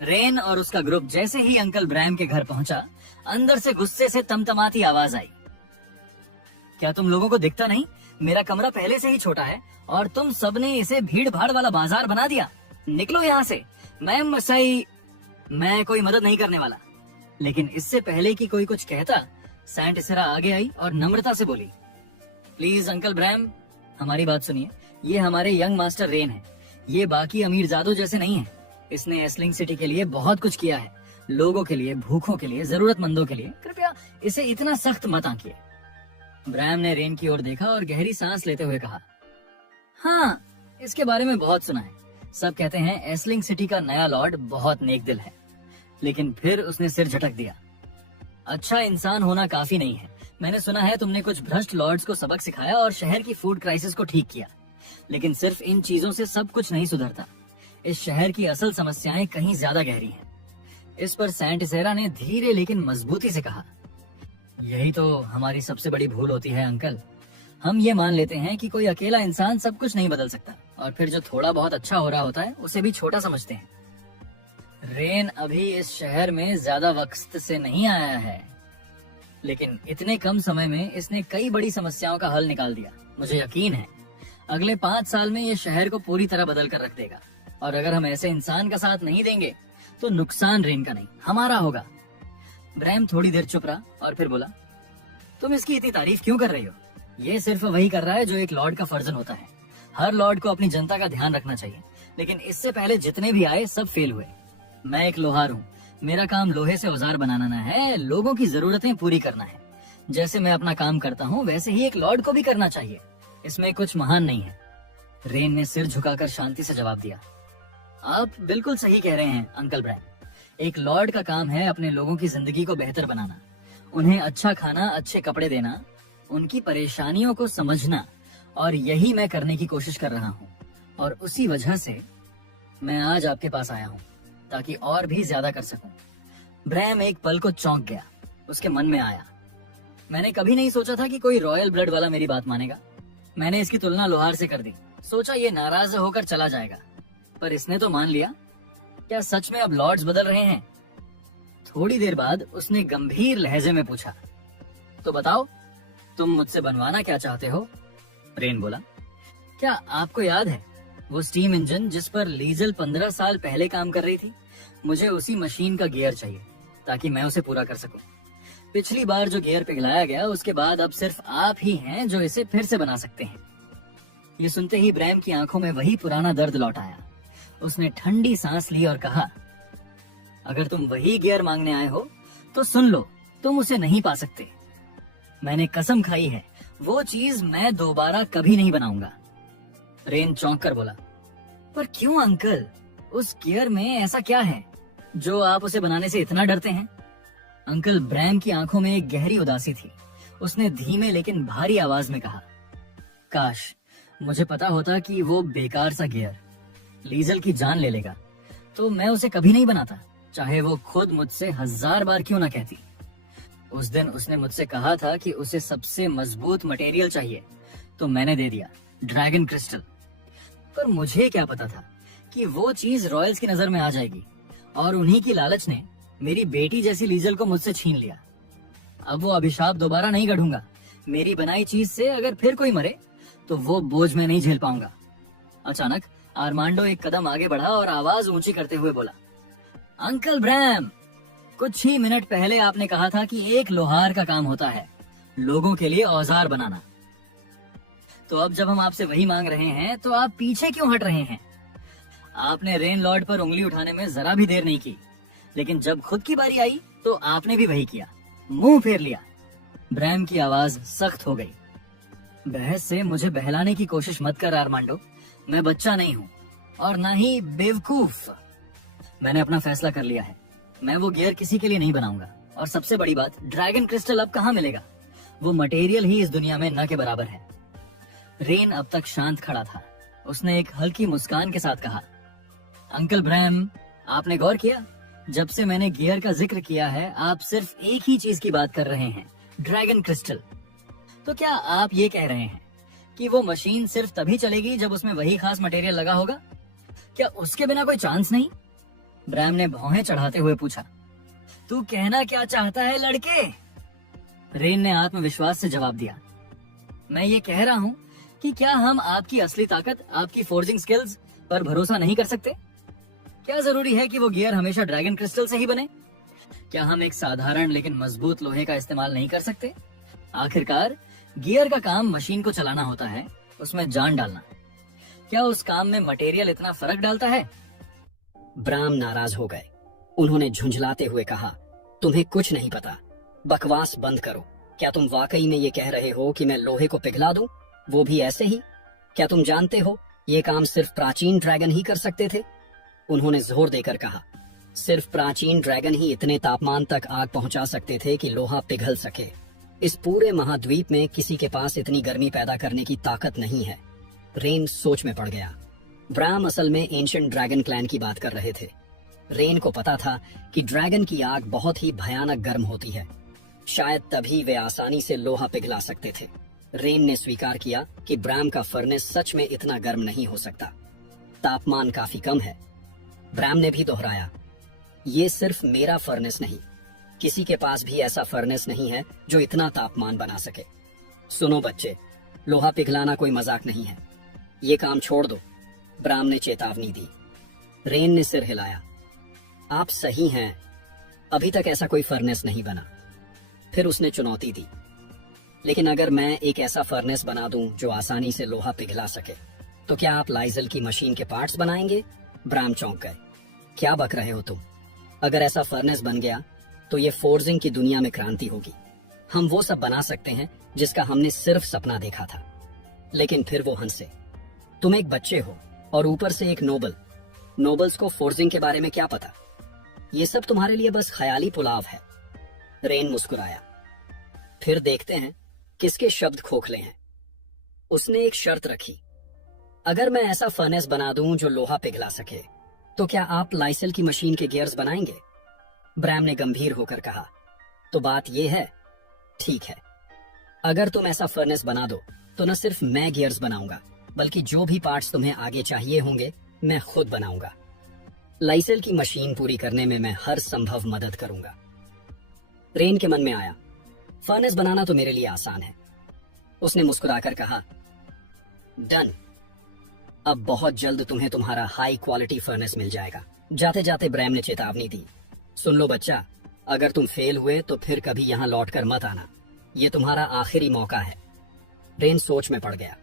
Rain और उसका group जैसे ही अंकल ब्रैम के घर पहुंचा, अंदर से गुस्से से तमतमाती आवाज आई। क्या तुम लोगों को दिखता नहीं? मेरा कमरा पहले से ही छोटा है और तुम सबने इसे भीड़ भाड़ वाला बाजार बना दिया। निकलो यहाँ से। मैं कोई मदद नहीं करने वाला। लेकिन इससे पहले कि कोई कुछ कहता, सैंट इसेरा आगे आई और नम्रता से बोली, प्लीज अंकल ब्रैम, हमारी बात सुनिए। ये हमारे यंग मास्टर रेन है। ये बाकी अमीरजादों जैसे नहीं है। इसने एस्लिंग सिटी के लिए बहुत कुछ किया है, लोगों के लिए, भूखों के लिए, जरूरतमंदों के लिए। कृपया इसे इतना सख्त मत आंकिए। ब्रैम ने रेन की ओर देखा और गहरी सांस लेते हुए कहा, हाँ, इसके बारे में बहुत सुना है। सब कहते हैं एस्लिंग सिटी का नया लॉर्ड बहुत नेक दिल है। लेकिन फिर उसने सिर झटक दिया। अच्छा इंसान होना काफी नहीं है। मैंने सुना है तुमने कुछ भ्रष्ट लॉर्ड्स को सबक सिखाया और शहर की फूड क्राइसिस को ठीक किया। लेकिन सिर्फ इन चीजों से सब कुछ नहीं सुधरता। इस शहर की असल समस्याएं कहीं ज्यादा गहरी हैं। इस पर सैंट इसेरा ने धीरे लेकिन मजबूती से कहा, यही तो हमारी सबसे बड़ी भूल होती है अंकल। हम ये मान लेते हैं कि कोई अकेला इंसान सब कुछ नहीं बदल सकता, और फिर जो थोड़ा बहुत अच्छा हो रहा होता है उसे भी छोटा समझते हैं। रेन अभी इस शहर में ज्यादा वक्त से नहीं आया है, लेकिन इतने कम समय में इसने कई बड़ी समस्याओं का हल निकाल दिया। मुझे यकीन है अगले 5 साल में ये शहर को पूरी तरह बदल कर रख देगा। और अगर हम ऐसे इंसान का साथ नहीं देंगे तो नुकसान रेन का नहीं, हमारा होगा। ब्रैम थोड़ी देर चुप रहा और फिर बोला, तुम इसकी इतनी तारीफ क्यों कर रही हो? ये सिर्फ वही कर रहा है जो एक लॉर्ड का फर्जन होता है। हर लॉर्ड को अपनी जनता का ध्यान रखना चाहिए। लेकिन इससे पहले जितने भी आए सब फेल हुए। मैं एक लोहार हूँ। मेरा काम लोहे से औजार बनाना ना है, लोगों की जरूरतें पूरी करना है। जैसे मैं अपना काम करता हूँ वैसे ही एक लॉर्ड को भी करना चाहिए। इसमें कुछ महान नहीं है। रेन ने सिर झुकाकर शांति से जवाब दिया, आप बिल्कुल सही कह रहे हैं अंकल ब्रैम। एक लॉर्ड का काम है अपने लोगों की जिंदगी को बेहतर बनाना, उन्हें अच्छा खाना, अच्छे कपड़े देना, उनकी परेशानियों को समझना। और यही मैं करने की कोशिश कर रहा हूँ। और उसी वजह से मैं आज आपके पास आया हूँ, ताकि और भी ज्यादा कर सकूं। ब्रैम एक पल को चौंक गया। उसके मन में आया, मैंने कभी नहीं सोचा था कि कोई रॉयल ब्लड वाला मेरी बात मानेगा। मैंने इसकी तुलना लोहार से कर दी। सोचा ये नाराज होकर चला जाएगा, पर इसने तो मान लिया। क्या सच में अब लॉर्ड्स बदल रहे हैं? थोड़ी देर बाद उसने गंभीर लहजे में पूछा, तो बताओ तुम मुझसे बनवाना क्या चाहते हो? रेन बोला, क्या आपको याद है वो स्टीम इंजन जिस पर लीजल 15 साल पहले काम कर रही थी? मुझे उसी मशीन का गियर चाहिए ताकि मैं उसे पूरा कर सकूं। पिछली बार जो गियर पिघलाया गया उसके बाद अब सिर्फ आप ही हैं जो इसे फिर से बना सकते हैं। ये सुनते ही ब्रैम की आंखों में वही पुराना दर्द लौट आया। उसने ठंडी सांस ली और कहा, अगर तुम वही गियर मांगने आए हो तो सुन लो, तुम उसे नहीं पा सकते। मैंने कसम खाई है वो चीज मैं दोबारा कभी नहीं बनाऊंगा। रेन चौंक कर बोला, पर क्यों अंकल? उस गियर में ऐसा क्या है जो आप उसे बनाने से इतना डरते हैं? अंकल ब्रैम की आंखों में एक गहरी उदासी थी। उसने धीमे लेकिन भारी आवाज में कहा, काश मुझे पता होता कि वो बेकार सा गियर लीजल की जान ले लेगा तो मैं उसे कभी नहीं बनाता, चाहे वो खुद मुझसे 1000 बार क्यों ना कहती। उस दिन उसने मुझसे कहा था कि उसे सबसे मजबूत मटेरियल चाहिए, तो मैंने दे दिया, ड्रैगन क्रिस्टल। पर मुझे क्या पता था कि वो चीज रॉयल्स की नजर में आ जाएगी, और उन्हीं की लालच ने मेरी बेटी जैसी लीजल को मुझसे छीन लिया। अब वो अभिशाप दोबारा नहीं गढ़ूंगा। मेरी बनाई चीज से अगर फिर कोई मरे तो वो बोझ मैं नहीं झेल पाऊंगा। अचानक आर्मांडो एक कदम आगे बढ़ा और आवाज ऊंची करते हुए बोला, अंकल ब्रैम, कुछ ही मिनट पहले आपने कहा था कि एक लोहार का काम होता है लोगों के लिए औजार बनाना। तो अब जब हम आपसे वही मांग रहे हैं तो आप पीछे क्यों हट रहे हैं? आपने रेन लॉर्ड पर उंगली उठाने में जरा भी देर नहीं की, लेकिन जब खुद की बारी आई तो आपने भी वही किया, मुंह फेर लिया। ब्रैम की आवाज सख्त हो गई। बहस से मुझे बहलाने की कोशिश मत कर आर्मांडो। मैं बच्चा नहीं हूँ और ना ही बेवकूफ। मैंने अपना फैसला कर लिया है। मैं वो गियर किसी के लिए नहीं बनाऊंगा। और सबसे बड़ी बात, ड्रैगन क्रिस्टल अब कहाँ मिलेगा? वो मटेरियल ही इस दुनिया में न के बराबर है। रेन अब तक शांत खड़ा था। उसने एक हल्की मुस्कान के साथ कहा, अंकल ब्रैम, आपने गौर किया? जब से मैंने गियर का जिक्र किया है आप सिर्फ एक ही चीज की बात कर रहे हैं, ड्रैगन क्रिस्टल। तो क्या आप ये कह रहे हैं कि वो मशीन सिर्फ तभी चलेगी जब उसमें वही खास मटेरियल लगा होगा? क्या उसके बिना कोई चांस नहीं? ब्रैम ने भौहें चढ़ाते हुए पूछा। तू कहना क्या चाहता है लड़के? रेन ने आत्मविश्वास से जवाब दिया। मैं ये कह रहा हूँ कि क्या हम आपकी असली ताकत, आपकी फोर्जिंग स्किल्स पर भरोसा नहीं कर सकते? क्या जरूरी है कि वो गियर हमेशा ड्रैगन क्रिस्टल से ही बने? क्या हम एक साधारण लेकिन मजबूत लोहे का इस्तेमाल नहीं कर सकते? आखिरकार गियर का काम मशीन को चलाना होता है, उसमें जान डालना। क्या उस काम में मटेरियल इतना फर्क डालता है? ब्राम नाराज हो गए। उन्होंने झुंझलाते हुए कहा, तुम्हें कुछ नहीं पता, बकवास बंद करो। क्या तुम वाकई में ये कह रहे हो कि मैं लोहे को पिघला दूं, वो भी ऐसे ही? क्या तुम जानते हो ये काम सिर्फ प्राचीन ड्रैगन ही कर सकते थे? उन्होंने जोर देकर कहा, सिर्फ प्राचीन ड्रैगन ही इतने तापमान तक आग पहुंचा सकते थे कि लोहा पिघल सके। इस पूरे महाद्वीप में किसी के पास इतनी गर्मी पैदा करने की ताकत नहीं है। रेन सोच में पड़ गया। ब्राम असल में एंशिएंट ड्रैगन क्लैन की बात कर रहे थे। रेन को पता था कि ड्रैगन की आग बहुत ही भयानक गर्म होती है, शायद तभी वे आसानी से लोहा पिघला सकते थे। रेन ने स्वीकार किया कि ब्राम का फर्नेस सच में इतना गर्म नहीं हो सकता, तापमान काफी कम है। ब्राम ने भी दोहराया, ये सिर्फ मेरा फर्नेस नहीं, किसी के पास भी ऐसा फर्नेस नहीं है जो इतना तापमान बना सके। सुनो बच्चे, लोहा पिघलाना कोई मजाक नहीं है, ये काम छोड़ दो, ब्राम ने चेतावनी दी। रेन ने सिर हिलाया, आप सही हैं, अभी तक ऐसा कोई फर्नेस नहीं बना। फिर उसने चुनौती दी, लेकिन अगर मैं एक ऐसा फर्नेस बना दूं जो आसानी से लोहा पिघला सके, तो क्या आप लाइजल की मशीन के पार्ट्स बनाएंगे? ब्राम चौंक गए। क्या बक रहे हो तुम? अगर ऐसा फर्नेस बन गया तो ये फोर्जिंग की दुनिया में क्रांति होगी। हम वो सब बना सकते हैं जिसका हमने सिर्फ सपना देखा था। लेकिन फिर वो हंसे। तुम एक बच्चे हो और ऊपर से एक नोबल। नोबल्स को फोर्जिंग के बारे में क्या पता? ये सब तुम्हारे लिए बस ख्याली पुलाव है। रेन मुस्कुराया। फिर देखते हैं किसके शब्द खोखले हैं। उसने एक शर्त रखी, अगर मैं ऐसा फर्नेस बना दूं जो लोहा पिघला सके, तो क्या आप लाइसेल की मशीन के गियर्स बनाएंगे? ब्रैम ने गंभीर होकर कहा, तो बात यह है, ठीक है, अगर तुम ऐसा फर्नेस बना दो तो न सिर्फ मैं गियर्स बनाऊंगा, बल्कि जो भी पार्ट्स तुम्हें आगे चाहिए होंगे मैं खुद बनाऊंगा। लाइसेल की मशीन पूरी करने में मैं हर संभव मदद करूंगा। रेन के मन में आया, फर्नेस बनाना तो मेरे लिए आसान है। उसने मुस्कुराकर कहा, डन, अब बहुत जल्द तुम्हें तुम्हारा हाई क्वालिटी फर्नेस मिल जाएगा। जाते जाते ब्रैम ने चेतावनी दी, सुन लो बच्चा, अगर तुम फेल हुए तो फिर कभी यहाँ लौटकर मत आना, ये तुम्हारा आखिरी मौका है। रेन सोच में पड़ गया।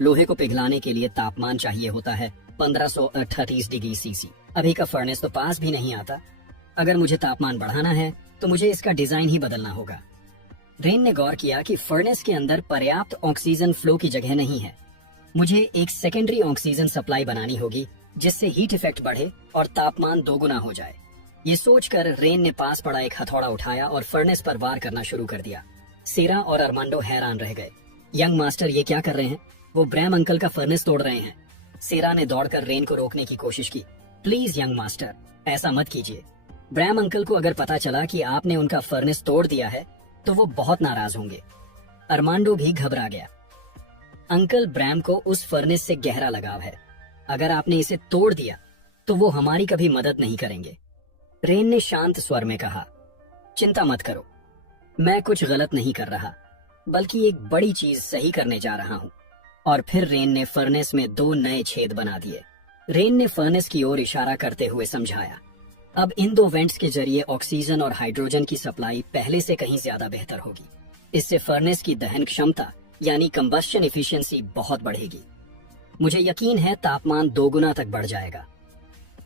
लोहे को पिघलाने के लिए तापमान चाहिए होता है 1538 डिग्री सीसी। अभी का फर्नेस तो पास भी नहीं आता। अगर मुझे तापमान बढ़ाना है तो मुझे इसका डिजाइन ही बदलना होगा। रेन ने गौर किया कि फर्नेस के अंदर पर्याप्त ऑक्सीजन फ्लो की जगह नहीं है। मुझे एक सेकेंडरी ऑक्सीजन सप्लाई बनानी होगी जिससे हीट इफेक्ट बढ़े और तापमान दोगुना हो जाए। ये सोचकर रेन ने पास पड़ा एक हथौड़ा उठाया और फर्नेस पर वार करना शुरू कर दिया। सेरा और अरमांडो हैरान रह गए। यंग मास्टर ये क्या कर रहे हैं? वो ब्रैम अंकल का फर्नेस तोड़ रहे हैं। सेरा ने दौड़कर रेन को रोकने की कोशिश की। प्लीज यंग मास्टर, ऐसा मत कीजिए। ब्रैम अंकल को अगर पता चला कि आपने उनका फर्नेस तोड़ दिया है तो वो बहुत नाराज होंगे। अरमांडो भी घबरा गया। अंकल ब्रैम को उस फर्नेस से गहरा लगाव है। अगर आपने इसे तोड़ दिया तो वो हमारी कभी मदद नहीं करेंगे। रेन ने शांत स्वर में कहा, चिंता मत करो, मैं कुछ गलत नहीं कर रहा, बल्कि एक बड़ी चीज सही करने जा रहा हूँ। और फिर रेन ने फर्नेस में 2 नए छेद बना दिए। रेन ने फर्नेस की ओर इशारा करते हुए समझाया, अब इन 2 वेंट्स के जरिए ऑक्सीजन और हाइड्रोजन की सप्लाई पहले से कहीं ज्यादा बेहतर होगी। इससे फर्नेस की दहन क्षमता यानी कंबस्शन एफिशिएंसी बहुत बढ़ेगी। मुझे यकीन है तापमान 2 गुना तक बढ़ जाएगा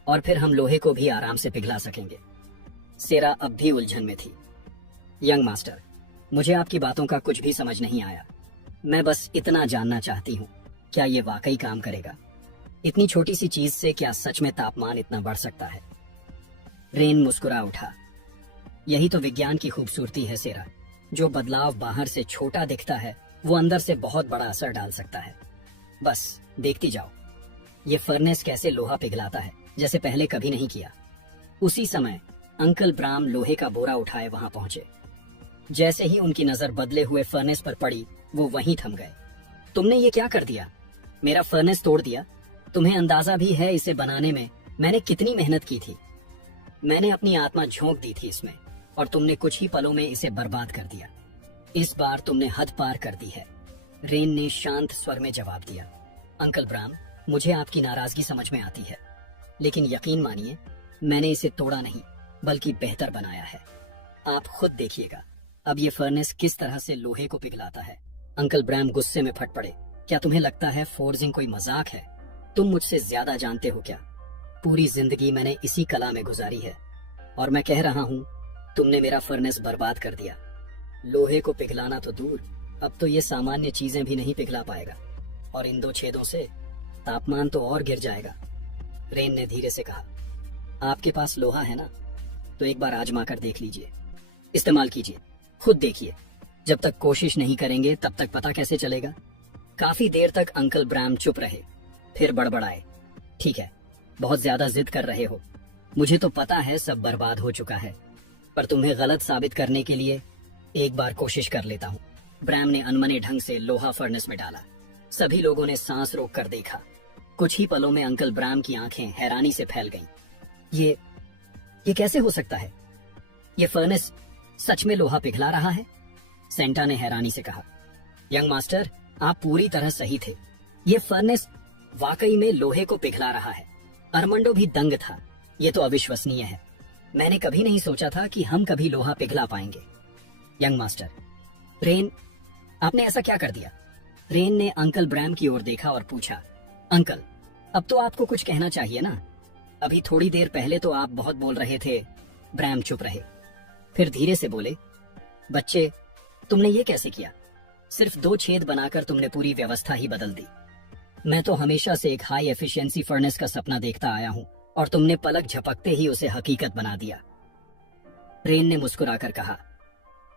और फिर हम लोहे को भी आराम से पिघला सकेंगे। सेरा अब भी उलझन में थी। यंग मास्टर, मुझे आपकी बातों का कुछ भी समझ नहीं आया। मैं बस इतना जानना चाहती हूँ, क्या ये वाकई काम करेगा? इतनी छोटी सी चीज से क्या सच में तापमान इतना बढ़ सकता है? रेन मुस्कुरा उठा। यही तो विज्ञान की खूबसूरती है सेरा, जो बदलाव बाहर से छोटा दिखता है वो अंदर से बहुत बड़ा असर डाल सकता है। बस देखती जाओ, ये फर्नेस कैसे लोहा पिघलाता है जैसे पहले कभी नहीं किया। उसी समय अंकल ब्राम लोहे का बोरा उठाए वहां पहुंचे। जैसे ही उनकी नजर बदले हुए फर्नेस पर पड़ी वो वहीं थम गए। तुमने ये क्या कर दिया? मेरा फर्नेस तोड़ दिया। तुम्हें अंदाजा भी है इसे बनाने में मैंने कितनी मेहनत की थी। मैंने अपनी आत्मा झोंक दी थी इसमें और तुमने कुछ ही पलों में इसे बर्बाद कर दिया। इस बार तुमने हद पार कर दी है। रेन ने शांत स्वर में जवाब दिया। अंकल ब्राम, मुझे आपकी नाराजगी समझ में आती है, लेकिन यकीन मानिए मैंने इसे तोड़ा नहीं बल्कि बेहतर बनाया है। आप खुद देखिएगा अब ये फर्नेस किस तरह से लोहे को पिघलाता है। अंकल ब्राम गुस्से में फट पड़े। क्या तुम्हें लगता है फोर्जिंग कोई मजाक है? तुम मुझसे ज्यादा जानते हो क्या? पूरी जिंदगी मैंने इसी कला में गुजारी है और मैं कह रहा हूँ तुमने मेरा फर्नेस बर्बाद कर दिया। लोहे को पिघलाना तो दूर, अब तो ये सामान्य चीजें भी नहीं पिघला पाएगा और इन 2 छेदों से तापमान तो और गिर जाएगा। रेन ने धीरे से कहा, आपके पास लोहा है ना, तो एक बार आजमा कर देख लीजिए, इस्तेमाल कीजिए, खुद देखिए। जब तक कोशिश नहीं करेंगे तब तक पता कैसे चलेगा? काफी देर तक अंकल ब्राम चुप रहे, फिर बड़बड़ाए। ठीक है, बहुत ज्यादा जिद कर रहे हो, मुझे तो पता है सब बर्बाद हो चुका है, पर तुम्हें गलत साबित करने के लिए एक बार कोशिश कर लेता हूँ। ब्राम ने अनमने ढंग से लोहा फर्नेस में डाला। सभी लोगों ने सांस रोक कर देखा। कुछ ही पलों में अंकल ब्राम की आंखें हैरानी से फैल गईं। ये कैसे हो सकता है? ये फर्नेस सच में लोहा पिघला रहा है? सेंटा ने हैरानी से कहा। यंग मास्टर, आप पूरी तरह सही थे, ये फर्नेस वाकई में लोहे को पिघला रहा है। अरमांडो भी दंग था। ये तो अविश्वसनीय है। मैंने कभी नहीं सोचा था कि हम कभी लोहा पिघला पाएंगे। यंग मास्टर, रेन, आपने ऐसा क्या कर दिया? रेन ने अंकल ब्राम की ओर देखा और पूछा। अंकल, अब तो आपको कुछ कहना चाहिए ना, अभी थोड़ी देर पहले तो आप बहुत बोल रहे थे। ब्राम चुप रहे, फिर धीरे से बोले, बच्चे, तुमने ये कैसे किया? सिर्फ 2 छेद बनाकर तुमने पूरी व्यवस्था ही बदल दी। मैं तो हमेशा से एक हाई एफिशिएंसी फर्नेस का सपना देखता आया हूँ और तुमने पलक झपकते ही उसे हकीकत बना दिया। रेन ने मुस्कुराकर कहा,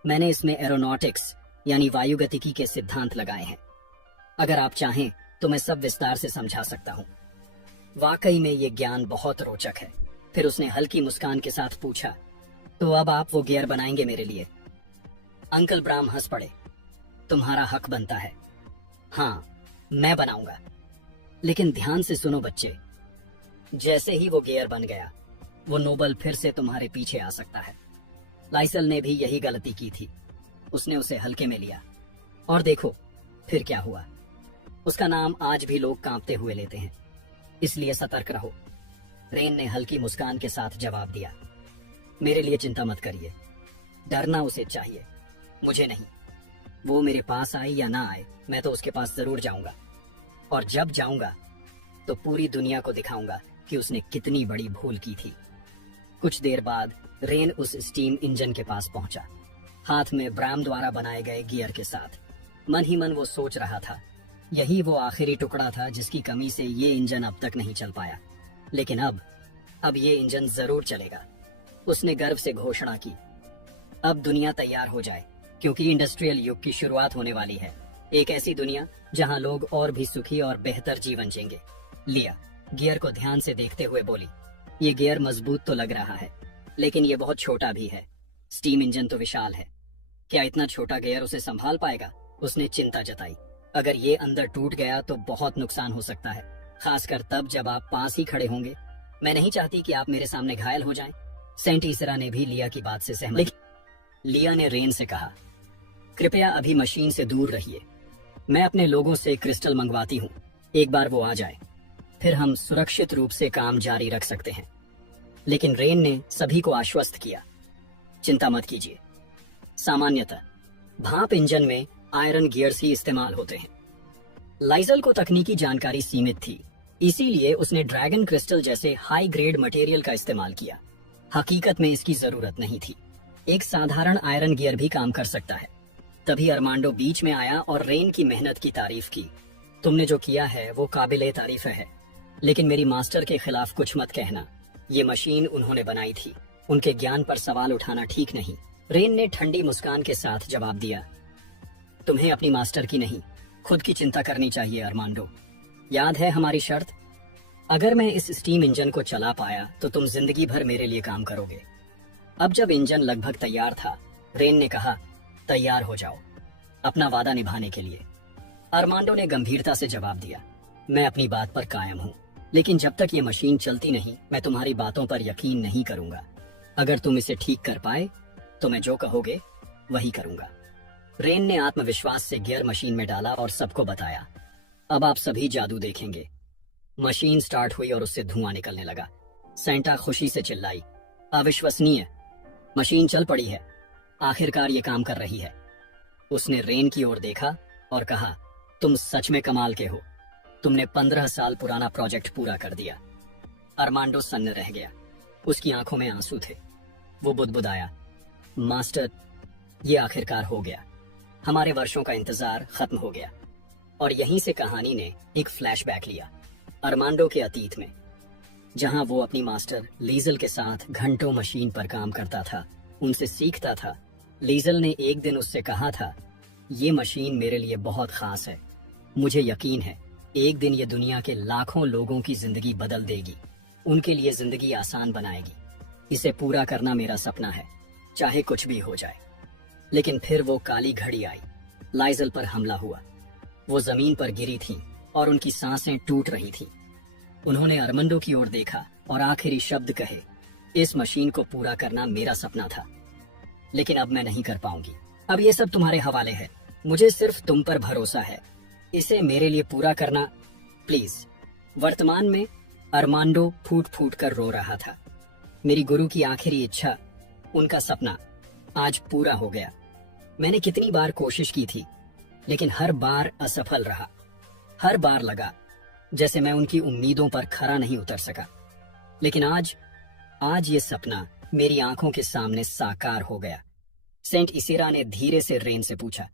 मैंने इसमें एरोनॉटिक्स यानी वायुगतिकी के सिद्धांत लगाए हैं। अगर आप चाहें तो मैं सब विस्तार से समझा सकता हूँ। वाकई में ये ज्ञान बहुत रोचक है। फिर उसने हल्की मुस्कान के साथ पूछा, तो अब आप वो गियर बनाएंगे मेरे लिए? अंकल ब्राम हंस पड़े। तुम्हारा हक बनता है। हाँ, मैं बनाऊंगा, लेकिन ध्यान से सुनो बच्चे, जैसे ही वो गियर बन गया, वो नोबल फिर से तुम्हारे पीछे आ सकता है। लाइसल ने भी यही गलती की थी। उसने उसे हल्के में लिया और देखो फिर क्या हुआ। उसका नाम आज भी लोग कांपते हुए लेते हैं, इसलिए सतर्क रहो। रेन ने हल्की मुस्कान के साथ जवाब दिया। मेरे लिए चिंता मत करिए, डरना उसे चाहिए, मुझे नहीं। वो मेरे पास आए या ना आए, मैं तो उसके पास जरूर जाऊंगा, और जब जाऊंगा तो पूरी दुनिया को दिखाऊंगा कि उसने कितनी बड़ी भूल की थी। कुछ देर बाद रेन उस स्टीम इंजन के पास पहुंचा, हाथ में ब्राम द्वारा बनाए गए गियर के साथ। मन ही मन वो सोच रहा था, यही वो आखिरी टुकड़ा था जिसकी कमी से ये इंजन अब तक नहीं चल पाया, लेकिन अब ये इंजन जरूर चलेगा। उसने गर्व से घोषणा की, अब दुनिया तैयार हो जाए, क्योंकि इंडस्ट्रियल युग की शुरुआत होने वाली है। एक ऐसी दुनिया जहां लोग और भी सुखी और बेहतर जीवन जिएंगे। लिया गियर को ध्यान से देखते हुए बोली, ये गियर मजबूत तो लग रहा है, लेकिन ये बहुत छोटा भी है। स्टीम इंजन तो विशाल है, क्या इतना छोटा गियर उसे संभाल पाएगा? उसने चिंता जताई। अगर ये अंदर टूट गया तो बहुत नुकसान हो सकता है, खासकर तब जब आप पास ही खड़े होंगे। मैं नहीं चाहती कि आप मेरे सामने घायल हो जाएं। सेंट ईसरा ने भी लिया की बात से सहमत। लिया ने रेन से कहा, कृपया अभी मशीन से दूर रहिए, मैं अपने लोगों से क्रिस्टल मंगवाती हूँ। एक बार वो आ जाए, फिर हम सुरक्षित रूप से काम जारी रख सकते हैं। लेकिन रेन ने सभी को आश्वस्त किया, चिंता मत कीजिए, सामान्यतः भाप इंजन में आयरन गियर्स ही इस्तेमाल होते हैं। लाइजल को तकनीकी जानकारी सीमित थी, इसीलिए उसने ड्रैगन क्रिस्टल जैसे हाई ग्रेड मटेरियल का इस्तेमाल किया। हकीकत में इसकी जरूरत नहीं थी, एक साधारण आयरन गियर भी काम कर सकता है। तभी अरमांडो बीच में आया और रेन की मेहनत की तारीफ की। तुमने जो किया है वो काबिले तारीफ है, लेकिन मेरी मास्टर के खिलाफ कुछ मत कहना। ये मशीन उन्होंने बनाई थी, उनके ज्ञान पर सवाल उठाना ठीक नहीं। रेन ने ठंडी मुस्कान के साथ जवाब दिया, तुम्हें अपनी मास्टर की नहीं, खुद की चिंता करनी चाहिए अरमांडो। याद है हमारी शर्त? अगर मैं इस स्टीम इंजन को चला पाया तो तुम जिंदगी भर मेरे लिए काम करोगे। अब जब इंजन लगभग तैयार था, रेन ने कहा, तैयार हो जाओ अपना वादा निभाने के लिए। अरमांडो ने गंभीरता से जवाब दिया, मैं अपनी बात पर कायम हूँ, लेकिन जब तक ये मशीन चलती नहीं, मैं तुम्हारी बातों पर यकीन नहीं करूंगा। अगर तुम इसे ठीक कर पाए तो मैं जो कहोगे वही करूंगा। रेन ने आत्मविश्वास से गियर मशीन में डाला और सबको बताया, अब आप सभी जादू देखेंगे। मशीन स्टार्ट हुई और उससे धुआं निकलने लगा। सेंटा खुशी से चिल्लाई, अविश्वसनीय, मशीन चल पड़ी है, आखिरकार ये काम कर रही है। उसने रेन की ओर देखा और कहा, तुम सच में कमाल के हो, तुमने 15 साल पुराना प्रोजेक्ट पूरा कर दिया। अरमांडो सन्न रह गया, उसकी आंखों में आंसू थे। वो बुदबुदाया, मास्टर, ये आखिरकार हो गया, हमारे वर्षों का इंतजार खत्म हो गया। और यहीं से कहानी ने एक फ्लैशबैक लिया अरमांडो के अतीत में, जहां वो अपनी मास्टर लीजल के साथ घंटों मशीन पर काम करता था, उनसे सीखता था। लीजल ने एक दिन उससे कहा था, ये मशीन मेरे लिए बहुत खास है, मुझे यकीन है एक दिन ये दुनिया के लाखों लोगों की जिंदगी बदल देगी, उनके लिए जिंदगी आसान बनाएगी। इसे पूरा करना मेरा सपना है, चाहे कुछ भी हो जाए। लेकिन फिर वो काली घड़ी आई, लाइजल पर हमला हुआ। वो जमीन पर गिरी थी और उनकी सांसें टूट रही थी। उन्होंने अरमांडो की ओर देखा और आखिरी शब्द कहे, इस मशीन को पूरा करना मेरा सपना था, लेकिन अब मैं नहीं कर पाऊंगी। अब ये सब तुम्हारे हवाले है, मुझे सिर्फ तुम पर भरोसा है, इसे मेरे लिए पूरा करना प्लीज। वर्तमान में अरमांडो फूट फूट कर रो रहा था। मेरी गुरु की आखिरी इच्छा, उनका सपना आज पूरा हो गया। मैंने कितनी बार कोशिश की थी, लेकिन हर बार असफल रहा। हर बार लगा जैसे मैं उनकी उम्मीदों पर खरा नहीं उतर सका। लेकिन आज ये सपना मेरी आंखों के सामने साकार हो गया। सेंट इसिरा ने धीरे से रेन से पूछा,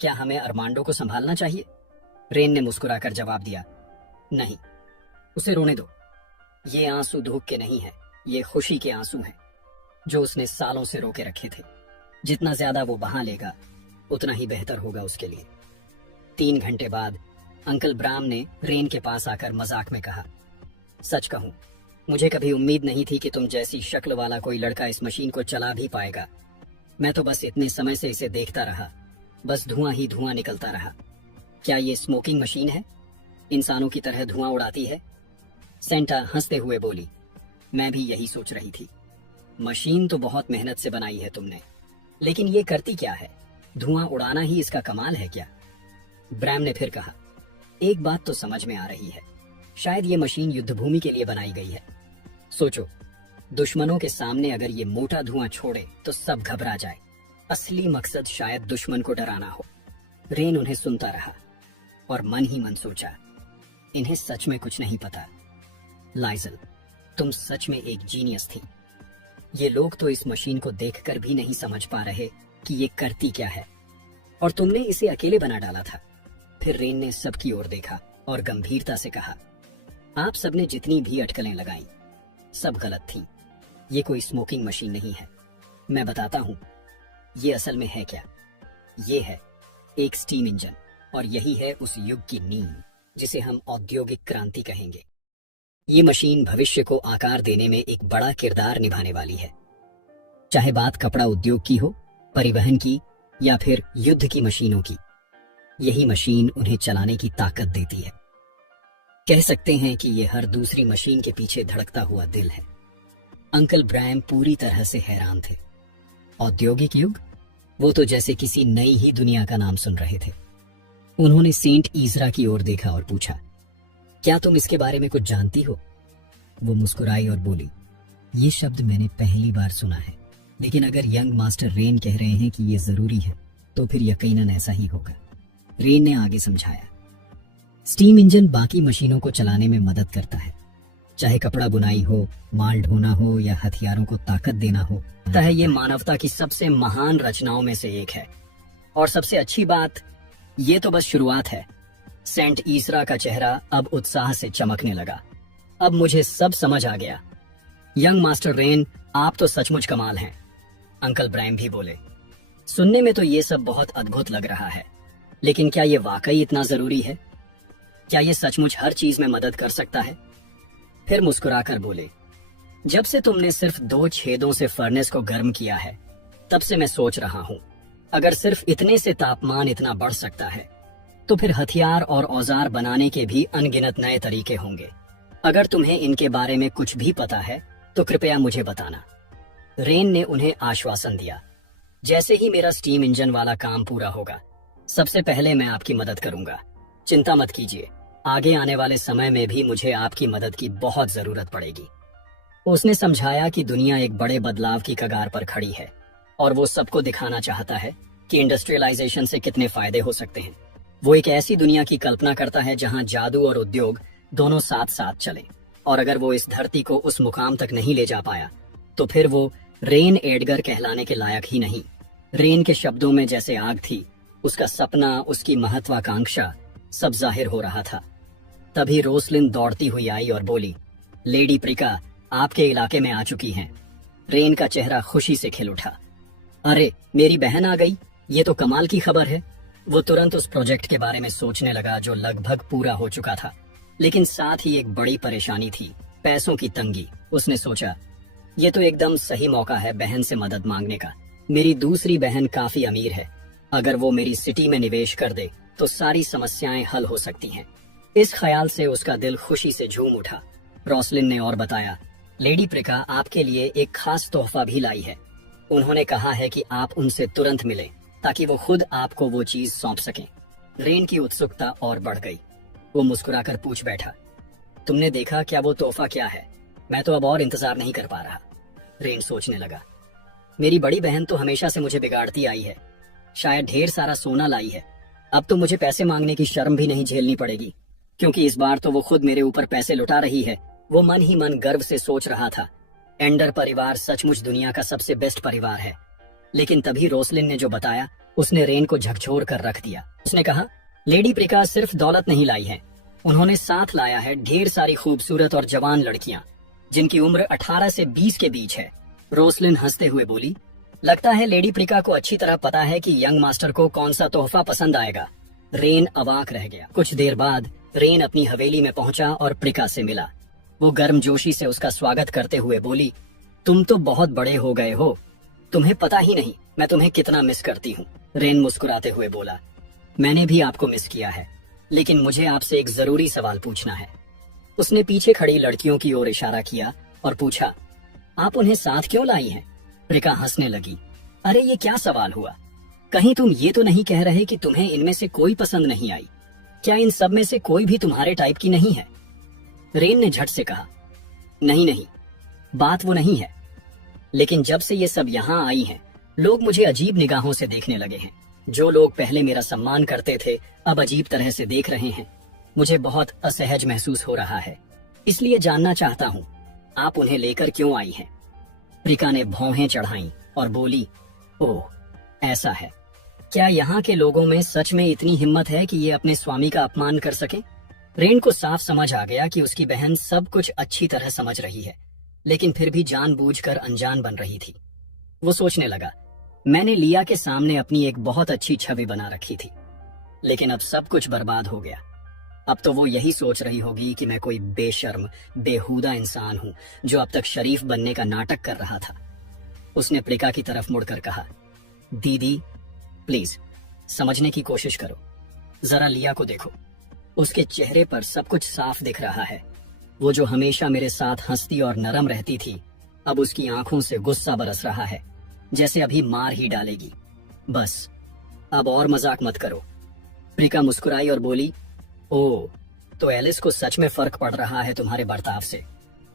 क्या हमें अरमांडो को संभालना चाहिए? रेन ने मुस्कुराकर जवाब दिया, नहीं, उसे रोने दो। ये आंसू धूप के नहीं है, ये खुशी के आंसू हैं, जो उसने सालों से रोके रखे थे। जितना ज्यादा वो बहा लेगा, उतना ही बेहतर होगा उसके लिए। 3 घंटे बाद अंकल ब्राम ने रेन के पास आकर मजाक में कहा, सच कहूं, मुझे कभी उम्मीद नहीं थी कि तुम जैसी शक्ल वाला कोई लड़का इस मशीन को चला भी पाएगा। मैं तो बस इतने समय से इसे देखता रहा, बस धुआं ही धुआं निकलता रहा। क्या ये स्मोकिंग मशीन है? इंसानों की तरह धुआं उड़ाती है? सेंटा हंसते हुए बोली, मैं भी यही सोच रही थी। मशीन तो बहुत मेहनत से बनाई है तुमने, लेकिन ये करती क्या है? धुआं उड़ाना ही इसका कमाल है क्या? ब्रैम ने फिर कहा, एक बात तो समझ में आ रही है, शायद ये मशीन युद्धभूमि के लिए बनाई गई है। सोचो, दुश्मनों के सामने अगर ये मोटा धुआं छोड़े तो सब घबरा जाए। असली मकसद शायद दुश्मन को डराना हो। रेन उन्हें सुनता रहा और मन ही मन सोचा, इन्हें सच में कुछ नहीं पता। लाइजल, तुम सच में एक जीनियस थी। ये लोग तो इस मशीन को देखकर भी नहीं समझ पा रहे कि ये करती क्या है, और तुमने इसे अकेले बना डाला था। फिर रेन ने सबकी ओर देखा और गंभीरता से कहा, आप सबने जितनी भी अटकलें लगाई, सब गलत थी। ये कोई स्मोकिंग मशीन नहीं है। मैं बताता हूं, ये असल में है क्या। ये है एक स्टीम इंजन, और यही है उस युग की नींव जिसे हम औद्योगिक क्रांति कहेंगे। ये मशीन भविष्य को आकार देने में एक बड़ा किरदार निभाने वाली है। चाहे बात कपड़ा उद्योग की हो, परिवहन की, या फिर युद्ध की मशीनों की, यही मशीन उन्हें चलाने की ताकत देती है। कह सकते हैं कि ये हर दूसरी मशीन के पीछे धड़कता हुआ दिल है। अंकल ब्रैम पूरी तरह से हैरान थे। औद्योगिक युग? वो तो जैसे किसी नई ही दुनिया का नाम सुन रहे थे। उन्होंने सेंट ईजरा की ओर देखा और पूछा, क्या तुम इसके बारे में कुछ जानती हो? वो मुस्कुराई और बोली, ये शब्द मैंने पहली बार सुना है, लेकिन अगर यंग मास्टर रेन कह रहे हैं कि ये जरूरी है, तो फिर यकीनन ऐसा ही होगा। रेन ने आगे समझाया, स्टीम इंजन बाकी मशीनों को चलाने में मदद करता है, चाहे कपड़ा बुनाई हो, माल ढोना हो, या हथियारों को ताकत देना हो। लगता है ये मानवता की सबसे महान रचनाओं में से एक है। और सबसे अच्छी बात, ये तो बस शुरुआत है। सेंट ईसरा का चेहरा अब उत्साह से चमकने लगा। अब मुझे सब समझ आ गया। यंग मास्टर रेन, आप तो सचमुच कमाल हैं। अंकल ब्रैम भी बोले, सुनने में तो ये सब बहुत अद्भुत लग रहा है, लेकिन क्या ये वाकई इतना जरूरी है? क्या ये सचमुच हर चीज में मदद कर सकता है? फिर मुस्कुराकर बोले, जब से तुमने सिर्फ 2 छेदों से फर्नेस को गर्म किया है, तब से मैं सोच रहा हूं, अगर सिर्फ इतने से तापमान इतना बढ़ सकता है, तो फिर हथियार और औजार बनाने के भी अनगिनत नए तरीके होंगे। अगर तुम्हें इनके बारे में कुछ भी पता है, तो कृपया मुझे बताना। रेन ने उन्हें आश्वासन दिया, जैसे ही मेरा स्टीम इंजन वाला काम पूरा होगा सबसे पहले मैं आपकी मदद करूंगा। चिंता मत कीजिए, आगे आने वाले समय में भी मुझे आपकी मदद की बहुत जरूरत पड़ेगी। उसने समझाया कि दुनिया एक बड़े बदलाव की कगार पर खड़ी है और वो सबको दिखाना चाहता है कि इंडस्ट्रियलाइजेशन से कितने फायदे हो सकते हैं। वो एक ऐसी दुनिया की कल्पना करता है जहां जादू और उद्योग दोनों साथ साथ चलें, और अगर वो इस धरती को उस मुकाम तक नहीं ले जा पाया तो फिर वो रेन एडगर कहलाने के लायक ही नहीं। रेन के शब्दों में जैसे आग थी, उसका सपना, उसकी महत्वाकांक्षा सब जाहिर हो रहा था। तभी रोसलिन दौड़ती हुई आई और बोली, लेडी प्रिका आपके इलाके में आ चुकी हैं। रेन का चेहरा खुशी से खिल उठा। अरे मेरी बहन आ गई, ये तो कमाल की खबर है। वो तुरंत उस प्रोजेक्ट के बारे में सोचने लगा जो लगभग पूरा हो चुका था, लेकिन साथ ही एक बड़ी परेशानी थी, पैसों की तंगी। उसने सोचा, ये तो एकदम सही मौका है बहन से मदद मांगने का। मेरी दूसरी बहन काफी अमीर है, अगर वो मेरी सिटी में निवेश कर दे तो सारी समस्याएं हल हो सकती हैं। इस ख्याल से उसका दिल खुशी से झूम उठा। रोसलिन ने और बताया, लेडी प्रिका आपके लिए एक खास तोहफा भी लाई है। उन्होंने कहा है कि आप उनसे तुरंत मिलें ताकि वो खुद आपको वो चीज सौंप सकें। रेन की उत्सुकता और बढ़ गई। वो मुस्कुराकर पूछ बैठा, तुमने देखा क्या वो तोहफा क्या है? मैं तो अब और इंतजार नहीं कर पा रहा। रेन सोचने लगा, मेरी बड़ी बहन तो हमेशा से मुझे बिगाड़ती आई है, शायद ढेर सारा सोना लाई है। अब तो मुझे पैसे मांगने की शर्म भी नहीं झेलनी पड़ेगी, क्योंकि इस बार तो वो खुद मेरे ऊपर पैसे लुटा रही है। वो मन ही मन गर्व से सोच रहा था, एंडर परिवार सचमुच दुनिया का सबसे बेस्ट परिवार है। लेकिन तभी रोसलिन ने जो बताया उसने रेन को झकझोर कर रख दिया। उसने कहा, लेडी प्रिका सिर्फ दौलत नहीं लाई है, उन्होंने साथ लाया है ढेर सारी खूबसूरत और जवान लड़कियां जिनकी उम्र 18 से 20 के बीच है। रोसलिन हंसते हुए बोली, लगता है लेडी प्रिका को अच्छी तरह पता है कि यंग मास्टर को कौन सा तोहफा पसंद आएगा। रेन अवाक रह गया। कुछ देर बाद रेन अपनी हवेली में पहुंचा और प्रिका से मिला। वो गर्मजोशी से उसका स्वागत करते हुए बोली, तुम तो बहुत बड़े हो गए हो, तुम्हें पता ही नहीं मैं तुम्हें कितना मिस करती हूँ। रेन मुस्कुराते हुए बोला, मैंने भी आपको मिस किया है, लेकिन मुझे आपसे एक जरूरी सवाल पूछना है। उसने पीछे खड़ी लड़कियों की ओर इशारा किया और पूछा, आप उन्हें साथ क्यों लाई हैं? प्रिका हंसने लगी, अरे ये क्या सवाल हुआ? कहीं तुम ये तो नहीं कह रहे कि तुम्हें इनमें से कोई पसंद नहीं आई? क्या इन सब में से कोई भी तुम्हारे टाइप की नहीं है? रेन ने झट से कहा, नहीं नहीं, बात वो नहीं है, लेकिन जब से ये सब यहाँ आई हैं, लोग मुझे अजीब निगाहों से देखने लगे हैं। जो लोग पहले मेरा सम्मान करते थे अब अजीब तरह से देख रहे हैं। मुझे बहुत असहज महसूस हो रहा है, इसलिए जानना चाहता हूँ आप उन्हें लेकर क्यों आई हैं? प्रिका ने भौहें चढ़ाईं और बोली, ओह ऐसा है, क्या यहाँ के लोगों में सच में इतनी हिम्मत है कि ये अपने स्वामी का अपमान कर सके? रेन को साफ समझ आ गया कि उसकी बहन सब कुछ अच्छी तरह समझ रही है, लेकिन फिर भी जानबूझकर अनजान बन रही थी। वो सोचने लगा, मैंने लिया के सामने अपनी एक बहुत अच्छी छवि बना रखी थी, लेकिन अब सब कुछ बर्बाद हो गया। अब तो वो यही सोच रही होगी कि मैं कोई बेशर्म बेहुदा इंसान हूँ जो अब तक शरीफ बनने का नाटक कर रहा था। उसने प्रिका की तरफ मुड़कर कहा, दीदी प्लीज समझने की कोशिश करो, जरा लिया को देखो, उसके चेहरे पर सब कुछ साफ दिख रहा है। वो जो हमेशा मेरे साथ हंसती और नरम रहती थी, अब उसकी आंखों से गुस्सा बरस रहा है, जैसे अभी मार ही डालेगी। बस अब और मजाक मत करो। प्रिका मुस्कुराई और बोली, ओह तो एलिस को सच में फर्क पड़ रहा है तुम्हारे बर्ताव से।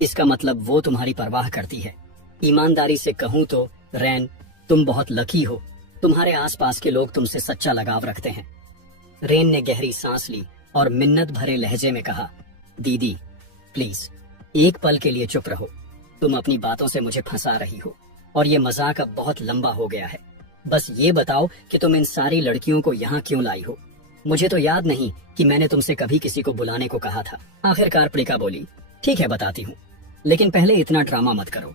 इसका मतलब वो तुम्हारी परवाह करती है। ईमानदारी से कहूं तो रैन, तुम बहुत लकी हो, तुम्हारे आसपास के लोग तुमसे सच्चा लगाव रखते हैं। रेन ने गहरी सांस ली और मिन्नत भरे लहजे में कहा, दीदी प्लीज एक पल के लिए चुप रहो, तुम अपनी बातों से मुझे फंसा रही हो और ये मजाक अब बहुत लंबा हो गया है। बस ये बताओ कि तुम इन सारी लड़कियों को यहाँ क्यों लाई हो? मुझे तो याद नहीं कि मैंने तुमसे कभी किसी को बुलाने को कहा था। आखिरकार प्रिका बोली, ठीक है बताती हूँ, लेकिन पहले इतना ड्रामा मत करो।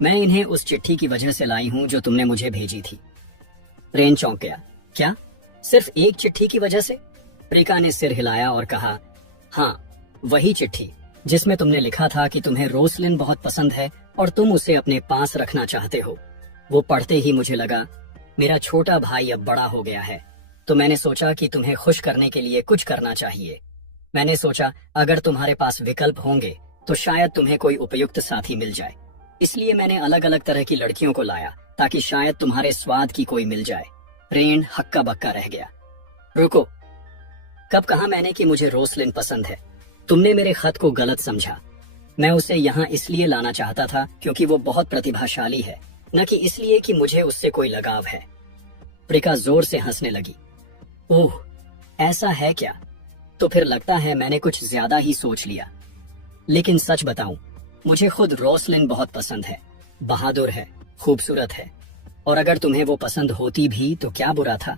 मैं इन्हें उस चिट्ठी की वजह से लाई हूँ जो तुमने मुझे भेजी थी। रेन चौंक गया, क्या सिर्फ एक चिट्ठी की वजह से? प्रिका ने सिर हिलाया और कहा, हाँ वही चिट्ठी जिसमें तुमने लिखा था कि तुम्हें रोसलिन बहुत पसंद है और तुम उसे अपने पास रखना चाहते हो। वो पढ़ते ही मुझे लगा मेरा छोटा भाई अब बड़ा हो गया है, तो मैंने सोचा कि तुम्हें खुश करने के लिए कुछ करना चाहिए। मैंने सोचा अगर तुम्हारे पास विकल्प होंगे तो शायद तुम्हें कोई उपयुक्त साथी मिल जाए। इसलिए मैंने अलग अलग तरह की लड़कियों को लाया ताकि शायद तुम्हारे स्वाद की कोई मिल जाए। रेन हक्का बक्का रह गया। रुको, कब कहा मैंने कि मुझे रोसलिन पसंद है? तुमने मेरे खत को गलत समझा। मैं उसे यहाँ इसलिए लाना चाहता था क्योंकि वो बहुत प्रतिभाशाली है, न कि इसलिए कि मुझे उससे कोई लगाव है। प्रिका जोर से हंसने लगी। ओह, ऐसा है क्या? तो फिर लगता है मैंने कुछ ज्यादा ही सोच लिया। लेकिन सच बताऊं, मुझे खुद रोसलिन बहुत पसंद है। बहादुर है, खूबसूरत है, और अगर तुम्हें वो पसंद होती भी तो क्या बुरा था?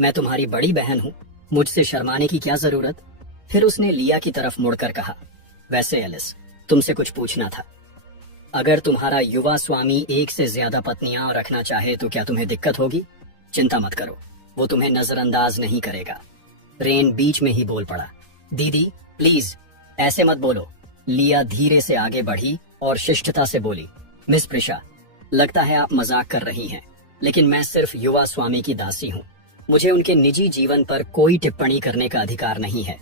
मैं तुम्हारी बड़ी बहन हूँ, मुझसे शर्माने की क्या जरूरत? फिर उसने लिया की तरफ मुड़कर कहा, वैसे एलिस, तुमसे कुछ पूछना था। अगर तुम्हारा युवा स्वामी एक से ज्यादा पत्नियां रखना चाहे तो क्या तुम्हें दिक्कत होगी? चिंता मत करो, वो तुम्हें नजरअंदाज नहीं करेगा। रेन बीच में ही बोल पड़ा, दीदी प्लीज ऐसे मत बोलो। लिया धीरे से आगे बढ़ी और शिष्टता से बोली, मिस प्रिशा, लगता है आप मजाक कर रही हैं, लेकिन मैं सिर्फ युवा स्वामी की दासी हूँ। मुझे उनके निजी जीवन पर कोई टिप्पणी करने का अधिकार नहीं है।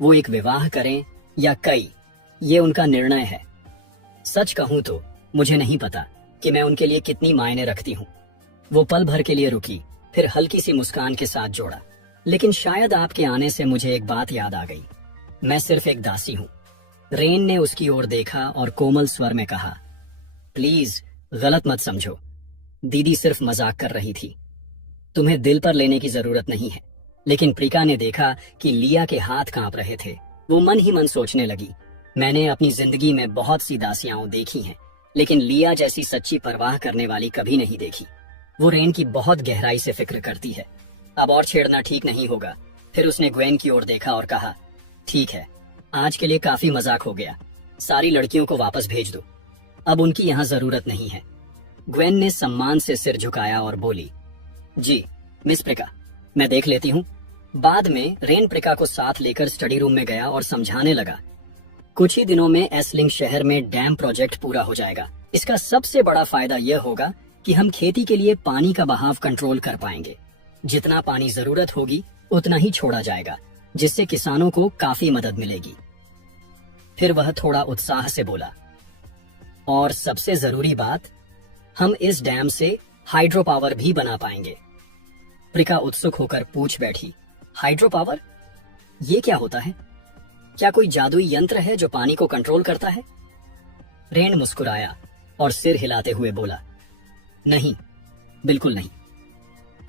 वो एक विवाह करें या कई, ये उनका निर्णय है। सच कहूं तो मुझे नहीं पता कि मैं उनके लिए कितनी मायने रखती हूँ। वो पल भर के लिए रुकी, फिर हल्की सी मुस्कान के साथ जोड़ा, लेकिन शायद आपके आने से मुझे एक बात याद आ गई। मैं सिर्फ एक दासी हूँ। रेन ने उसकी ओर देखा और कोमल स्वर में कहा, प्लीज गलत मत समझो, दीदी सिर्फ मजाक कर रही थी। तुम्हें दिल पर लेने की जरूरत नहीं है। लेकिन प्रिका ने देखा कि लिया के हाथ कांप रहे थे। वो मन ही मन सोचने लगी, मैंने अपनी जिंदगी में बहुत सी दासियां देखी हैं, लेकिन लिया जैसी सच्ची परवाह करने वाली कभी नहीं देखी। वो रेन की बहुत गहराई से फिक्र करती है। अब और छेड़ना ठीक नहीं होगा। फिर उसने ग्वेन की ओर देखा और कहा, ठीक है, आज के लिए काफी मजाक हो गया, सारी लड़कियों को वापस भेज दो, अब उनकी यहाँ जरूरत नहीं है। ग्वेन ने सम्मान से सिर झुकाया और बोली, जी मिस प्रिका, मैं देख लेती हूँ। बाद में रेन प्रिका को साथ लेकर स्टडी रूम में गया और समझाने लगा, कुछ ही दिनों में एसलिंग शहर में डैम प्रोजेक्ट पूरा हो जाएगा। इसका सबसे बड़ा फायदा यह होगा कि हम खेती के लिए पानी का बहाव कंट्रोल कर पाएंगे। जितना पानी जरूरत होगी उतना ही छोड़ा जाएगा, जिससे किसानों को काफी मदद मिलेगी। फिर वह थोड़ा उत्साह से बोला, और सबसे जरूरी बात, हम इस डैम से हाइड्रो पावर भी बना पाएंगे। प्रिका उत्सुक होकर पूछ बैठी, हाइड्रो पावर? ये क्या होता है? क्या कोई जादुई यंत्र है जो पानी को कंट्रोल करता है? रेन मुस्कुराया और सिर हिलाते हुए बोला, नहीं, बिल्कुल नहीं।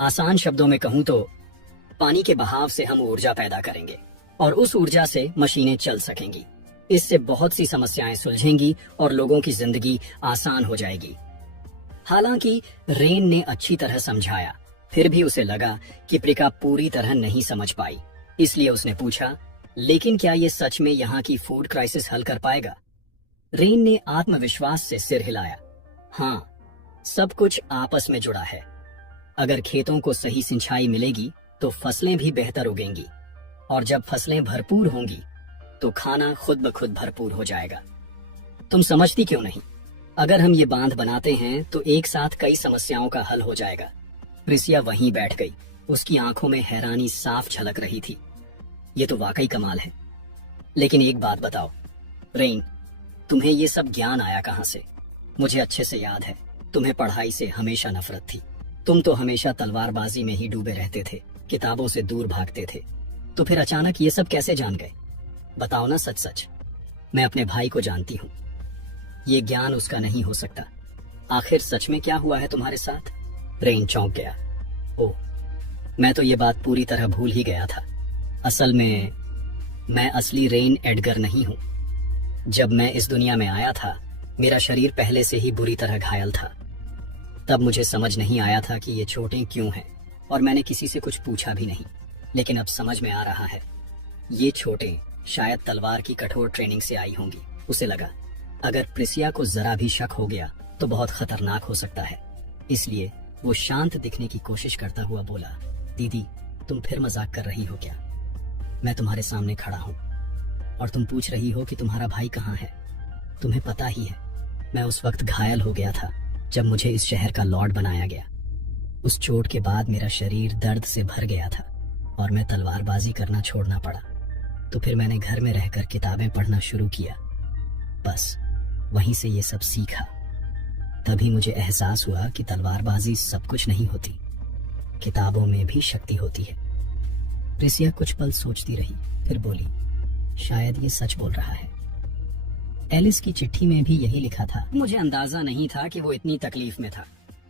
आसान शब्दों में कहूं तो पानी के बहाव से हम ऊर्जा पैदा करेंगे और उस ऊर्जा से मशीनें चल सकेंगी। इससे बहुत सी समस्याएं सुलझेंगी और लोगों की जिंदगी आसान हो जाएगी। हालांकि रेन ने अच्छी तरह समझाया, फिर भी उसे लगा कि प्रिका पूरी तरह नहीं समझ पाई। इसलिए उसने पूछा, लेकिन क्या ये सच में यहाँ की फूड क्राइसिस हल कर पाएगा? रेन ने आत्मविश्वास से सिर हिलाया, हाँ, सब कुछ आपस में जुड़ा है। अगर खेतों को सही सिंचाई मिलेगी तो फसलें भी बेहतर उगेंगी, और जब फसलें भरपूर होंगी तो खाना खुद ब खुद भरपूर हो जाएगा। तुम समझती क्यों नहीं? अगर हम ये बांध बनाते हैं तो एक साथ कई समस्याओं का हल हो जाएगा। प्रिसिया वहीं बैठ गई, उसकी आंखों में हैरानी साफ झलक रही थी। ये तो वाकई कमाल है। लेकिन एक बात बताओ रेन, तुम्हें ये सब ज्ञान आया कहाँ से? मुझे अच्छे से याद है, तुम्हें पढ़ाई से हमेशा नफरत थी। तुम तो हमेशा तलवारबाजी में ही डूबे रहते थे, किताबों से दूर भागते थे। तो फिर अचानक ये सब कैसे जान गए? बताओ ना सच सच। मैं अपने भाई को जानती हूँ, ये ज्ञान उसका नहीं हो सकता। आखिर सच में क्या हुआ है तुम्हारे साथ? रेन चौंक गया। ओह, मैं तो ये बात पूरी तरह भूल ही गया था। असल में मैं असली रेन एडगर नहीं हूँ। जब मैं इस दुनिया में आया था, मेरा शरीर पहले से ही बुरी तरह घायल था। तब मुझे समझ नहीं आया था कि ये चोटें क्यों हैं, और मैंने किसी से कुछ पूछा भी नहीं। लेकिन अब समझ में आ रहा है, ये चोटें शायद तलवार की कठोर ट्रेनिंग से आई होंगी। उसे लगा अगर प्रिसिया को जरा भी शक हो गया तो बहुत खतरनाक हो सकता है। इसलिए वो शांत दिखने की कोशिश करता हुआ बोला, दीदी, तुम फिर मजाक कर रही हो क्या? मैं तुम्हारे सामने खड़ा हूँ और तुम पूछ रही हो कि तुम्हारा भाई कहाँ है। तुम्हें पता ही है, मैं उस वक्त घायल हो गया था जब मुझे इस शहर का लॉर्ड बनाया गया। उस चोट के बाद मेरा शरीर दर्द से भर गया था और मैं तलवारबाजी करना छोड़ना पड़ा। तो फिर मैंने घर में रहकर किताबें पढ़ना शुरू किया। बस वहीं से ये सब सीखा। तभी मुझे एहसास हुआ कि तलवारबाजी सब कुछ नहीं होती, किताबों में भी शक्ति होती है। प्रिसिया कुछ पल सोचती रही, फिर बोली, शायद ये सच बोल रहा है। एलिस की चिट्ठी में भी यही लिखा था। मुझे अंदाजा नहीं था कि वो इतनी तकलीफ में था,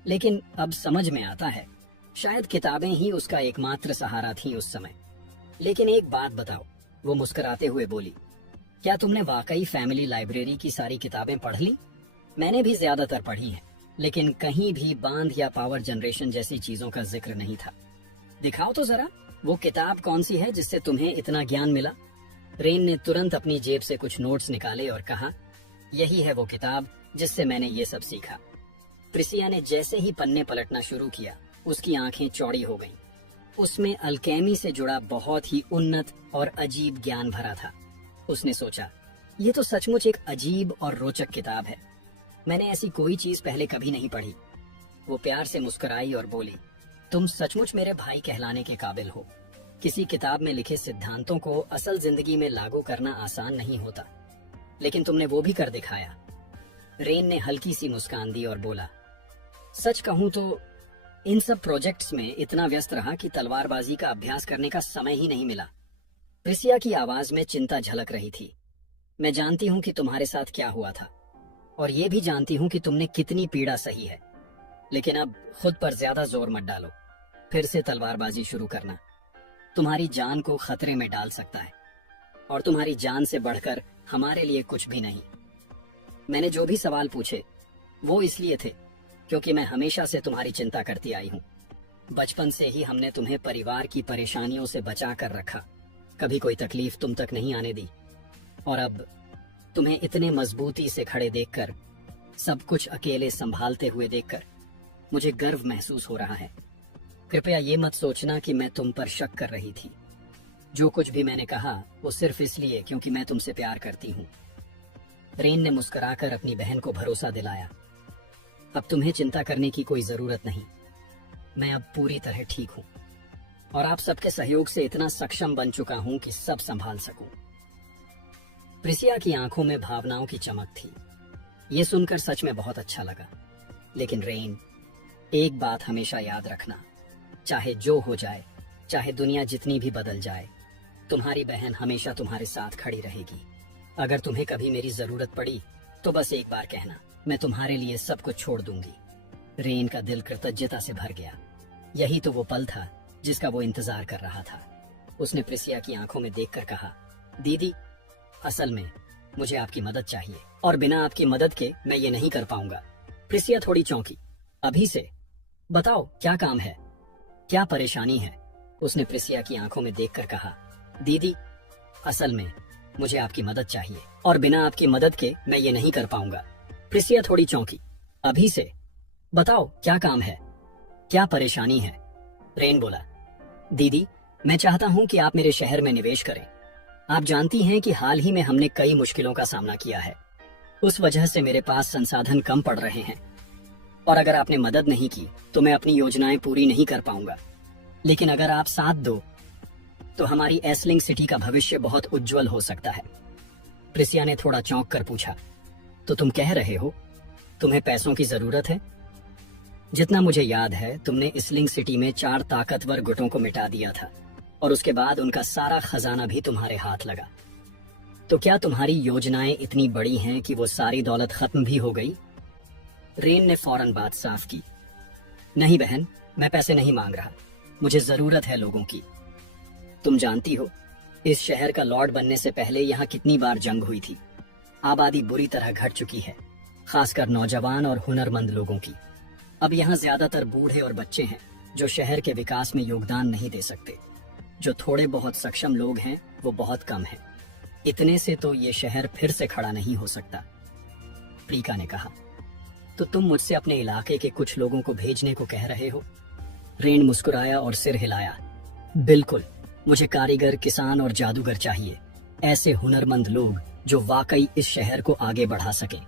लेकिन अब समझ में आता है, शायद किताबें ही उसका एकमात्र सहारा थी उस समय। लेकिन एक बात बताओ, वो मुस्कुराते हुए बोली, क्या तुमने वाकई फैमिली लाइब्रेरी की सारी किताबें पढ़ ली? मैंने भी ज्यादातर पढ़ी हैं, लेकिन कहीं भी बांध या पावर जनरेशन जैसी चीजों का जिक्र नहीं था। दिखाओ तो जरा, वो किताब कौन सी है जिससे तुम्हें इतना ज्ञान मिला? रेन ने तुरंत अपनी जेब से कुछ नोट्स निकाले और कहा, यही है वो किताब जिससे मैंने ये सब सीखा। प्रिसिया ने जैसे ही पन्ने पलटना शुरू किया, उसकी आंखें चौड़ी हो गईं। उसमें अल्केमी से जुड़ा बहुत ही उन्नत और अजीब ज्ञान भरा था। उसने सोचा, ये तो सचमुच एक अजीब और रोचक किताब है। मैंने ऐसी कोई चीज पहले कभी नहीं पढ़ी। वो प्यार से मुस्कुराई और बोली, तुम सचमुच मेरे भाई कहलाने के काबिल हो। किसी किताब में लिखे सिद्धांतों को असल जिंदगी में लागू करना आसान नहीं होता, लेकिन तुमने वो भी कर दिखाया। रेन ने हल्की सी मुस्कान दी और बोला, सच कहूं तो इन सब प्रोजेक्ट्स में इतना व्यस्त रहा कि तलवारबाजी का अभ्यास करने का समय ही नहीं मिला। प्रिसिया की आवाज में चिंता झलक रही थी। मैं जानती हूं कि तुम्हारे साथ क्या हुआ था, और ये भी जानती हूं कि तुमने कितनी पीड़ा सही है, लेकिन अब खुद पर ज्यादा जोर मत डालो। फिर से तलवारबाजी शुरू करना तुम्हारी जान को खतरे में डाल सकता है, और तुम्हारी जान से बढ़कर हमारे लिए कुछ भी नहीं। मैंने जो भी सवाल पूछे वो इसलिए थे क्योंकि मैं हमेशा से तुम्हारी चिंता करती आई हूँ। बचपन से ही हमने तुम्हें परिवार की परेशानियों से बचा कर रखा, कभी कोई तकलीफ तुम तक नहीं आने दी, और अब तुम्हें इतने मजबूती से खड़े देखकर, सब कुछ अकेले संभालते हुए देखकर मुझे गर्व महसूस हो रहा है। कृपया ये मत सोचना कि मैं तुम पर शक कर रही थी। जो कुछ भी मैंने कहा वो सिर्फ इसलिए क्योंकि मैं तुमसे प्यार करती हूँ। रेन ने मुस्कुराकर अपनी बहन को भरोसा दिलाया, अब तुम्हें चिंता करने की कोई जरूरत नहीं। मैं अब पूरी तरह ठीक हूँ, और आप सबके सहयोग से इतना सक्षम बन चुका हूँ कि सब संभाल सकूं। प्रिसिया की आंखों में भावनाओं की चमक थी। ये सुनकर सच में बहुत अच्छा लगा। लेकिन रेन, एक बात हमेशा याद रखना, चाहे जो हो जाए, चाहे दुनिया जितनी भी बदल जाए, तुम्हारी बहन हमेशा तुम्हारे साथ खड़ी रहेगी। अगर तुम्हें कभी मेरी जरूरत पड़ी तो बस एक बार कहना, मैं तुम्हारे लिए सब कुछ छोड़ दूंगी। रेन का दिल कृतज्ञता से भर गया। यही तो वो पल था जिसका वो इंतजार कर रहा था। उसने प्रिसिया की आंखों में देखकर कहा, दीदी, असल में मुझे आपकी मदद चाहिए, और बिना आपकी मदद के मैं ये नहीं कर पाऊंगा। प्रिसिया थोड़ी चौंकी। अभी से? बताओ क्या काम है, क्या परेशानी है? उसने प्रिसिया की आंखों में देखकर कहा, दीदी, असल में मुझे आपकी मदद चाहिए, और बिना आपकी मदद के मैं ये नहीं कर पाऊंगा। प्रिसिया थोड़ी चौंकी। अभी से? बताओ क्या काम है, क्या परेशानी है? रेन बोला, दीदी, मैं चाहता हूँ कि आप मेरे शहर में निवेश करें। आप जानती हैं कि हाल ही में हमने कई मुश्किलों का सामना किया है। उस वजह से मेरे पास संसाधन कम पड़ रहे हैं, और अगर आपने मदद नहीं की तो मैं अपनी योजनाएं पूरी नहीं कर पाऊंगा। लेकिन अगर आप साथ दो तो हमारी एसलिंग सिटी का भविष्य बहुत उज्जवल हो सकता है। प्रिसिया ने थोड़ा चौंक कर पूछा, तो तुम कह रहे हो तुम्हें पैसों की जरूरत है? जितना मुझे याद है, तुमने एसलिंग सिटी में 4 ताकतवर गुटों को मिटा दिया था, और उसके बाद उनका सारा खजाना भी तुम्हारे हाथ लगा। तो क्या तुम्हारी योजनाएं इतनी बड़ी हैं कि वो सारी दौलत खत्म भी हो गई? रेन ने फौरन बात साफ की, नहीं बहन, मैं पैसे नहीं मांग रहा, मुझे जरूरत है लोगों की। तुम जानती हो, इस शहर का लॉर्ड बनने से पहले यहाँ कितनी बार जंग हुई थी। आबादी बुरी तरह घट चुकी है, खासकर नौजवान और हुनरमंद लोगों की। अब यहाँ ज्यादातर बूढ़े और बच्चे हैं जो शहर के विकास में योगदान नहीं दे सकते। जो थोड़े बहुत सक्षम लोग हैं वो बहुत कम हैं। इतने से तो ये शहर फिर से खड़ा नहीं हो सकता। प्रीका ने कहा, तो तुम मुझसे अपने इलाके के कुछ लोगों को भेजने को कह रहे हो? रेन मुस्कुराया और सिर हिलाया, बिल्कुल, मुझे कारीगर, किसान और जादूगर चाहिए, ऐसे हुनरमंद लोग जो वाकई इस शहर को आगे बढ़ा सकें।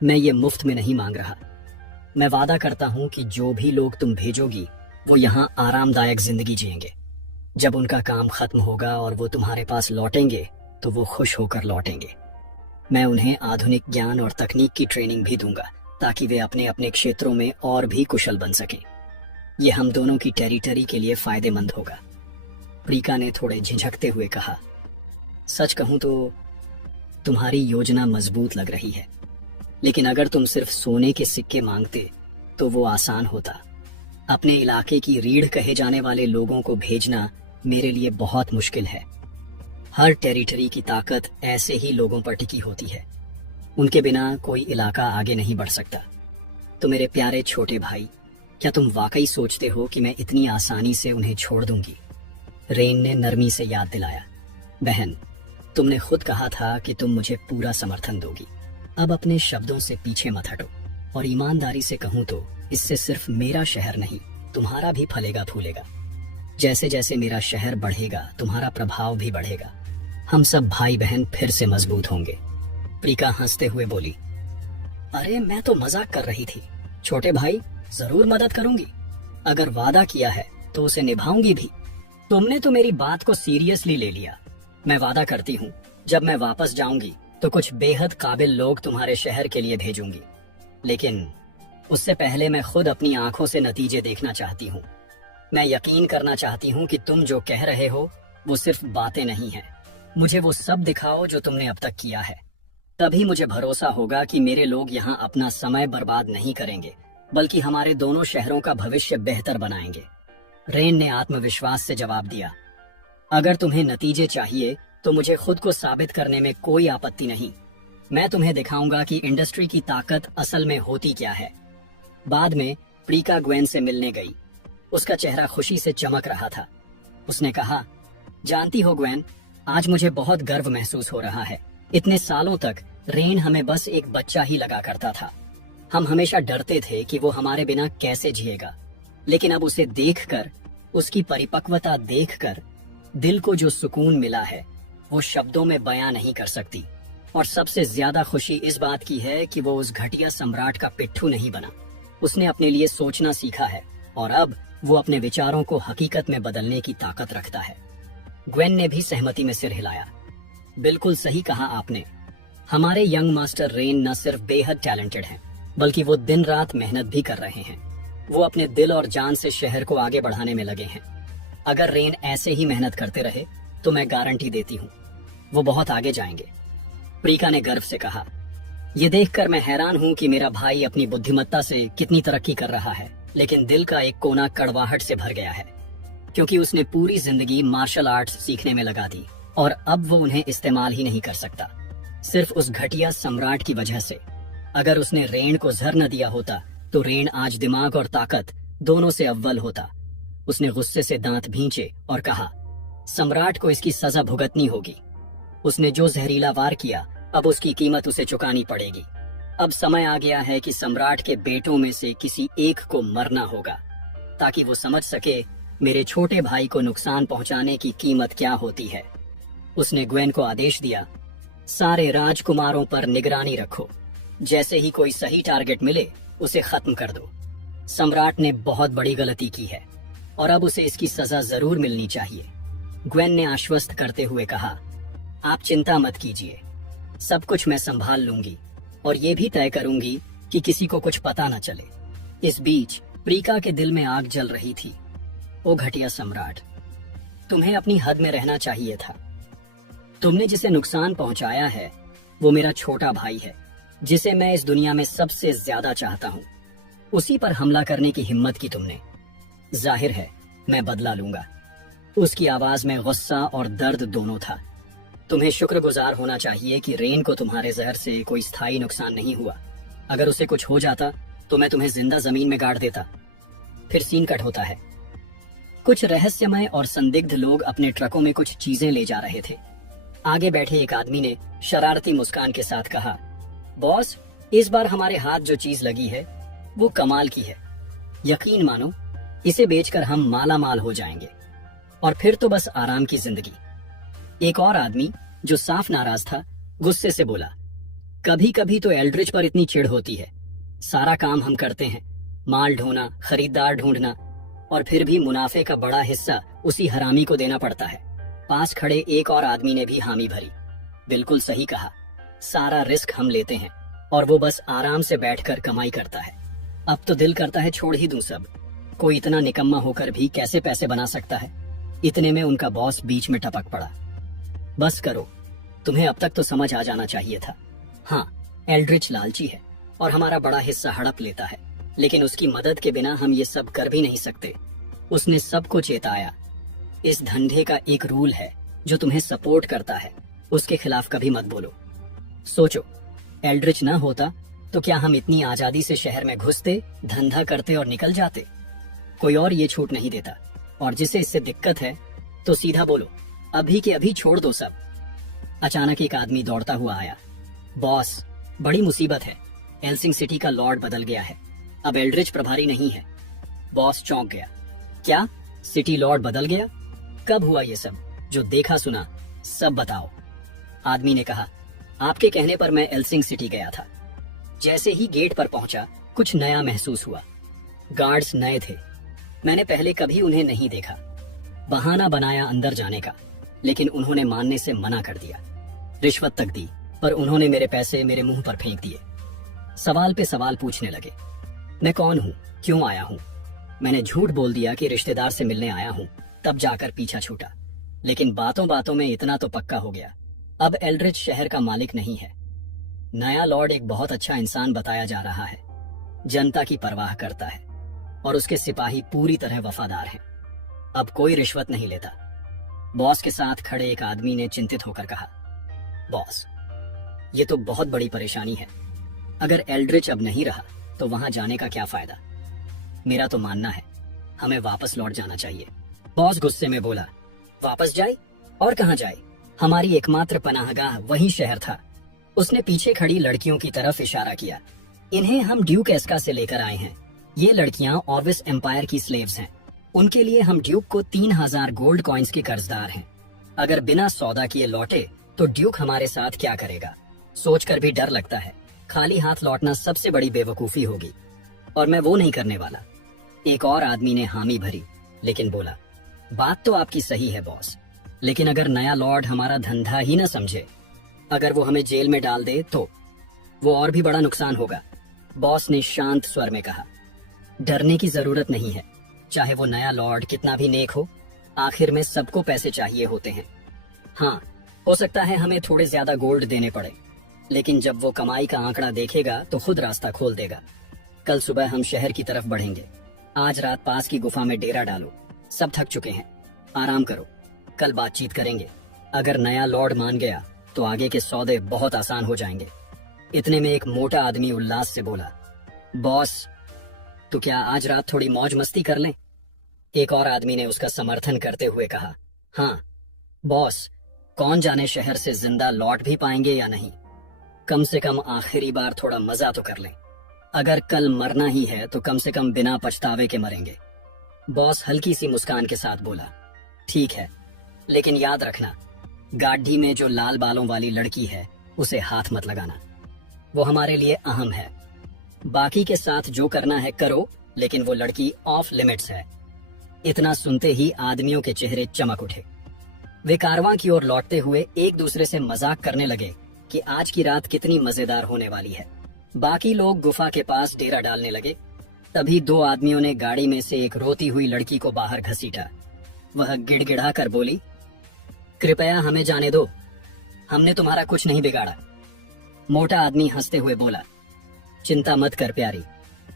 मैं ये मुफ्त में नहीं मांग रहा। मैं वादा करता हूँ कि जो भी लोग तुम भेजोगी वो यहाँ आरामदायक जिंदगी जिएंगे। जब उनका काम खत्म होगा और वो तुम्हारे पास लौटेंगे तो वो खुश होकर लौटेंगे। मैं उन्हें आधुनिक ज्ञान और तकनीक की ट्रेनिंग भी दूंगा ताकि वे अपने अपने क्षेत्रों में और भी कुशल बन सकें। ये हम दोनों की टेरिटरी के लिए फायदेमंद होगा। प्रीका ने थोड़े झिझकते हुए कहा, सच कहूं तो तुम्हारी योजना मजबूत लग रही है, लेकिन अगर तुम सिर्फ सोने के सिक्के मांगते तो वो आसान होता। अपने इलाके की रीढ़ कहे जाने वाले लोगों को भेजना मेरे लिए बहुत मुश्किल है। हर टेरिटरी की ताकत ऐसे ही लोगों पर टिकी होती है, उनके बिना कोई इलाका आगे नहीं बढ़ सकता। तो मेरे प्यारे छोटे भाई, क्या तुम वाकई सोचते हो कि मैं इतनी आसानी से उन्हें छोड़ दूंगी? रेन ने नरमी से याद दिलाया, बहन, तुमने खुद कहा था कि तुम मुझे पूरा समर्थन दोगी। अब अपने शब्दों से पीछे मत हटो, और ईमानदारी से कहूं तो इससे सिर्फ मेरा शहर नहीं, तुम्हारा भी फलेगा फूलेगा। जैसे जैसे मेरा शहर बढ़ेगा, तुम्हारा प्रभाव भी बढ़ेगा। हम सब भाई बहन फिर से मजबूत होंगे। प्रीका हंसते हुए बोली, अरे मैं तो मजाक कर रही थी छोटे भाई, जरूर मदद करूंगी। अगर वादा किया है तो उसे निभाऊंगी भी। तुमने तो मेरी बात को सीरियसली ले लिया। मैं वादा करती हूँ, जब मैं वापस जाऊंगी तो कुछ बेहद काबिल लोग तुम्हारे शहर के लिए भेजूंगी, लेकिन उससे पहले मैं खुद अपनी आंखों से नतीजे देखना चाहती हूँ। मैं यकीन करना चाहती हूँ कि तुम जो कह रहे हो वो सिर्फ बातें नहीं हैं। मुझे वो सब दिखाओ जो तुमने अब तक किया है, तभी मुझे भरोसा होगा कि मेरे लोग यहाँ अपना समय बर्बाद नहीं करेंगे, बल्कि हमारे दोनों शहरों का भविष्य बेहतर बनाएंगे। रेन ने आत्मविश्वास से जवाब दिया, अगर तुम्हें नतीजे चाहिए तो मुझे खुद को साबित करने में कोई आपत्ति नहीं। मैं तुम्हें दिखाऊंगा कि इंडस्ट्री की ताकत असल में होती क्या है। बाद में प्रीका ग्वेन से मिलने गई। उसका चेहरा खुशी से चमक रहा था। उसने कहा, जानती हो ग्वेन, आज मुझे बहुत गर्व महसूस हो रहा है। इतने सालों तक रेन हमें बस एक बच्चा ही लगा करता था। हम हमेशा डरते थे कि वो हमारे बिना कैसे जिएगा, लेकिन अब उसे देखकर, उसकी परिपक्वता देखकर दिल को जो सुकून मिला है वो शब्दों में बयां नहीं कर सकती। और सबसे ज्यादा खुशी इस बात की है कि वो उस घटिया सम्राट का पिट्ठू नहीं बना। उसने अपने लिए सोचना सीखा है और अब वो अपने विचारों को हकीकत में बदलने की ताकत रखता है। ग्वेन ने भी सहमति में सिर हिलाया। बिल्कुल सही कहा आपने। हमारे यंग मास्टर रेन न सिर्फ बेहद टैलेंटेड हैं, बल्कि वो दिन रात मेहनत भी कर रहे हैं। वो अपने दिल और जान से शहर को आगे बढ़ाने में लगे हैं। अगर रेन ऐसे ही मेहनत करते रहे तो मैं गारंटी देती हूँ वो बहुत आगे जाएंगे। प्रीका ने गर्व से कहा, ये देखकर मैं हैरान हूँ कि मेरा भाई अपनी बुद्धिमत्ता से कितनी तरक्की कर रहा है, लेकिन दिल का एक कोना कड़वाहट से भर गया है, क्योंकि उसने पूरी जिंदगी मार्शल आर्ट्स सीखने में लगा दी और अब वो उन्हें इस्तेमाल ही नहीं कर सकता, सिर्फ उस घटिया सम्राट की वजह से। अगर उसने रेन को जहर न दिया होता तो रेन आज दिमाग और ताकत दोनों से अव्वल होता। उसने गुस्से से दांत भींचे और कहा, सम्राट को इसकी सजा भुगतनी होगी। उसने जो जहरीला वार किया, अब उसकी कीमत उसे चुकानी पड़ेगी। अब समय आ गया है कि सम्राट के बेटों में से किसी एक को मरना होगा, ताकि वो समझ सके मेरे छोटे भाई को नुकसान पहुंचाने की कीमत क्या होती है। उसने ग्वेन को आदेश दिया, सारे राजकुमारों पर निगरानी रखो। जैसे ही कोई सही टारगेट मिले उसे खत्म कर दो। सम्राट ने बहुत बड़ी गलती की है और अब उसे इसकी सजा जरूर मिलनी चाहिए। ग्वेन ने आश्वस्त करते हुए कहा, आप चिंता मत कीजिए, सब कुछ मैं संभाल लूंगी और ये भी तय करूंगी कि किसी को कुछ पता न चले। इस बीच प्रीका के दिल में आग जल रही थी। ओ घटिया सम्राट, तुम्हें अपनी हद में रहना चाहिए था। तुमने जिसे नुकसान पहुंचाया है वो मेरा छोटा भाई है, जिसे मैं इस दुनिया में सबसे ज्यादा चाहता हूँ। उसी पर हमला करने की हिम्मत की तुमने। जाहिर है मैं बदला लूंगा। उसकी आवाज में गुस्सा और दर्द दोनों था। तुम्हें शुक्रगुजार होना चाहिए कि रेन को तुम्हारे जहर से कोई स्थायी नुकसान नहीं हुआ। अगर उसे कुछ हो जाता तो मैं तुम्हें जिंदा जमीन में गाड़ देता। फिर सीन कट होता है। कुछ रहस्यमय और संदिग्ध लोग अपने ट्रकों में कुछ चीजें ले जा रहे थे। आगे बैठे एक आदमी ने शरारती मुस्कान के साथ कहा, बॉस, इस बार हमारे हाथ जो चीज लगी है वो कमाल की है। यकीन मानो, इसे बेचकर हम माला माल हो जाएंगे और फिर तो बस आराम की जिंदगी। एक और आदमी जो साफ नाराज था गुस्से से बोला, कभी कभी तो एल्ड्रिच पर इतनी चिढ़ होती है। सारा काम हम करते हैं, माल ढोना, खरीदार ढूंढना, और फिर भी मुनाफे का बड़ा हिस्सा उसी हरामी को देना पड़ता है। पास खड़े एक और आदमी ने भी हामी भरी। बिल्कुल सही कहा, सारा रिस्क हम लेते हैं और वो बस आराम से बैठकर कमाई करता है। अब तो दिल करता है छोड़ ही दूं सब। कोई इतना निकम्मा होकर भी कैसे पैसे बना सकता है। इतने में उनका बॉस बीच में टपक पड़ा। बस करो, तुम्हें अब तक तो समझ आ जाना चाहिए था। हाँ, एल्ड्रिच लालची है और हमारा बड़ा हिस्सा हड़प लेता है, लेकिन उसकी मदद के बिना हम ये सब कर भी नहीं सकते। उसने सबको चेताया। इस धंधे का एक रूल है, जो तुम्हें सपोर्ट करता है उसके खिलाफ कभी मत बोलो। सोचो, एल्ड्रिच ना होता तो क्या हम इतनी आजादी से शहर में घुसते, धंधा करते और निकल जाते? कोई और ये छूट नहीं देता, और जिसे इससे दिक्कत है तो सीधा बोलो, अभी के अभी छोड़ दो सब। अचानक एक आदमी दौड़ता हुआ आया। बॉस, बड़ी मुसीबत है। एल्सिंग सिटी का लॉर्ड बदल गया है, अब एल्ड्रिच प्रभारी नहीं है। बॉस चौंक गया। क्या? सिटी लॉर्ड बदल गया? कब हुआ ये सब? जो देखा सुना सब बताओ। आदमी ने कहा, आपके कहने पर मैं एल्सिंग सिटी गया था। जैसे ही गेट पर पहुंचा, कुछ नया महसूस हुआ। गार्ड्स नए थे, मैंने पहले कभी उन्हें नहीं देखा। बहाना बनाया अंदर जाने का, लेकिन उन्होंने मानने से मना कर दिया। रिश्वत तक दी, पर उन्होंने मेरे पैसे मेरे मुंह पर फेंक दिए। सवाल पे सवाल पूछने लगे। मैं कौन हूँ, क्यों आया हूँ? मैंने झूठ बोल दिया कि रिश्तेदार से मिलने आया हूँ, तब जाकर पीछा छूटा। लेकिन बातों बातों में इतना तो पक्का हो गया, अब एल्ड्रिच शहर का मालिक नहीं है। नया लॉर्ड एक बहुत अच्छा इंसान बताया जा रहा है, जनता की परवाह करता है और उसके सिपाही पूरी तरह वफादार हैं। अब कोई रिश्वत नहीं लेता। बॉस के साथ खड़े एक आदमी ने चिंतित होकर कहा, बॉस, ये तो बहुत बड़ी परेशानी है। अगर एल्ड्रिच अब नहीं रहा तो वहां जाने का क्या फायदा? मेरा तो मानना है हमें वापस लौट जाना चाहिए। बॉस गुस्से में बोला, वापस जाए? और कहां जाए? हमारी एकमात्र पनाहगाह वही शहर था। उसने पीछे खड़ी लड़कियों की तरफ इशारा किया। इन्हें हम ड्यूक एस्का से लेकर आए हैं। ये लड़कियां ऑर्विस एम्पायर की स्लेव्स हैं। उनके लिए हम ड्यूक को 3000 गोल्ड कॉइन्स के कर्जदार हैं। अगर बिना सौदा किए लौटे तो ड्यूक हमारे साथ क्या करेगा? सोचकर भी डर लगता है। खाली हाथ लौटना सबसे बड़ी बेवकूफी होगी, और मैं वो नहीं करने वाला। एक और आदमी ने हामी भरी, लेकिन बोला, बात तो आपकी सही है बॉस, लेकिन अगर नया लॉर्ड हमारा धंधा ही न समझे, अगर वो हमें जेल में डाल दे तो वो और भी बड़ा नुकसान होगा। बॉस ने शांत स्वर में कहा, डरने की जरूरत नहीं है। चाहे वो नया लॉर्ड कितना भी नेक हो, आखिर में सबको पैसे चाहिए होते हैं। हाँ, हो सकता है हमें थोड़े ज्यादा गोल्ड देने पड़े, लेकिन जब वो कमाई का आंकड़ा देखेगा तो खुद रास्ता खोल देगा। कल सुबह हम शहर की तरफ बढ़ेंगे। आज रात पास की गुफा में डेरा डालो। सब थक चुके हैं, आराम करो। कल बातचीत करेंगे। अगर नया लॉर्ड मान गया तो आगे के सौदे बहुत आसान हो जाएंगे। इतने में एक मोटा आदमी उल्लास से बोला, बॉस, तो क्या आज रात थोड़ी मौज मस्ती कर लें? एक और आदमी ने उसका समर्थन करते हुए कहा, हाँ बॉस, कौन जाने शहर से जिंदा लौट भी पाएंगे या नहीं। कम से कम आखिरी बार थोड़ा मजा तो कर लें। अगर कल मरना ही है तो कम से कम बिना पछतावे के मरेंगे। बॉस हल्की सी मुस्कान के साथ बोला, ठीक है, लेकिन याद रखना, गाड़ी में जो लाल बालों वाली लड़की है उसे हाथ मत लगाना। वो हमारे लिए अहम है। बाकी के साथ जो करना है करो, लेकिन वो लड़की ऑफ लिमिट्स है। इतना सुनते ही आदमियों के चेहरे चमक उठे। वे कारवां की ओर लौटते हुए एक दूसरे से मजाक करने लगे कि आज की रात कितनी मजेदार होने वाली है। बाकी लोग गुफा के पास डेरा डालने लगे। तभी दो आदमियों ने गाड़ी में से एक रोती हुई लड़की को बाहर घसीटा। वह गिड़गिड़ा कर बोली, कृपया हमें जाने दो, हमने तुम्हारा कुछ नहीं बिगाड़ा। मोटा आदमी हंसते हुए बोला, चिंता मत कर प्यारी,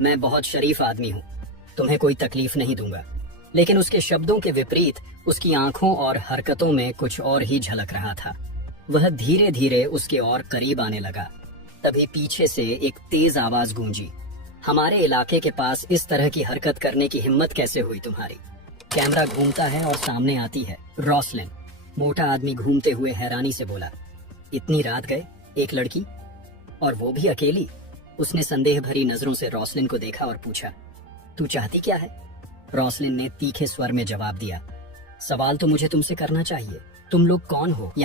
मैं बहुत शरीफ आदमी हूँ, तुम्हें कोई तकलीफ नहीं दूंगा। लेकिन उसके शब्दों के विपरीत उसकी आंखों और हरकतों में कुछ और ही झलक रहा था। वह धीरे धीरे उसके और करीब आने लगा। तभी पीछे से एक तेज आवाज गूंजी, हमारे इलाके के पास इस तरह की हरकत करने की हिम्मत कैसे हुई तुम्हारी? कैमरा घूमता है और सामने आती है रॉसलिन। मोटा आदमी घूमते हुए हैरानी से बोला, इतनी रात गए, एक लड़की, और वो भी अकेली? उसने संदेह भरी नजरों से रॉसलिन को देखा और पूछा, तू चाहती क्या है? रॉसलिन ने तीखे स्वर में जवाब दिया, सवाल तो मुझे तुमसे करना चाहिए, तुम लोग कौन हो? यहाँ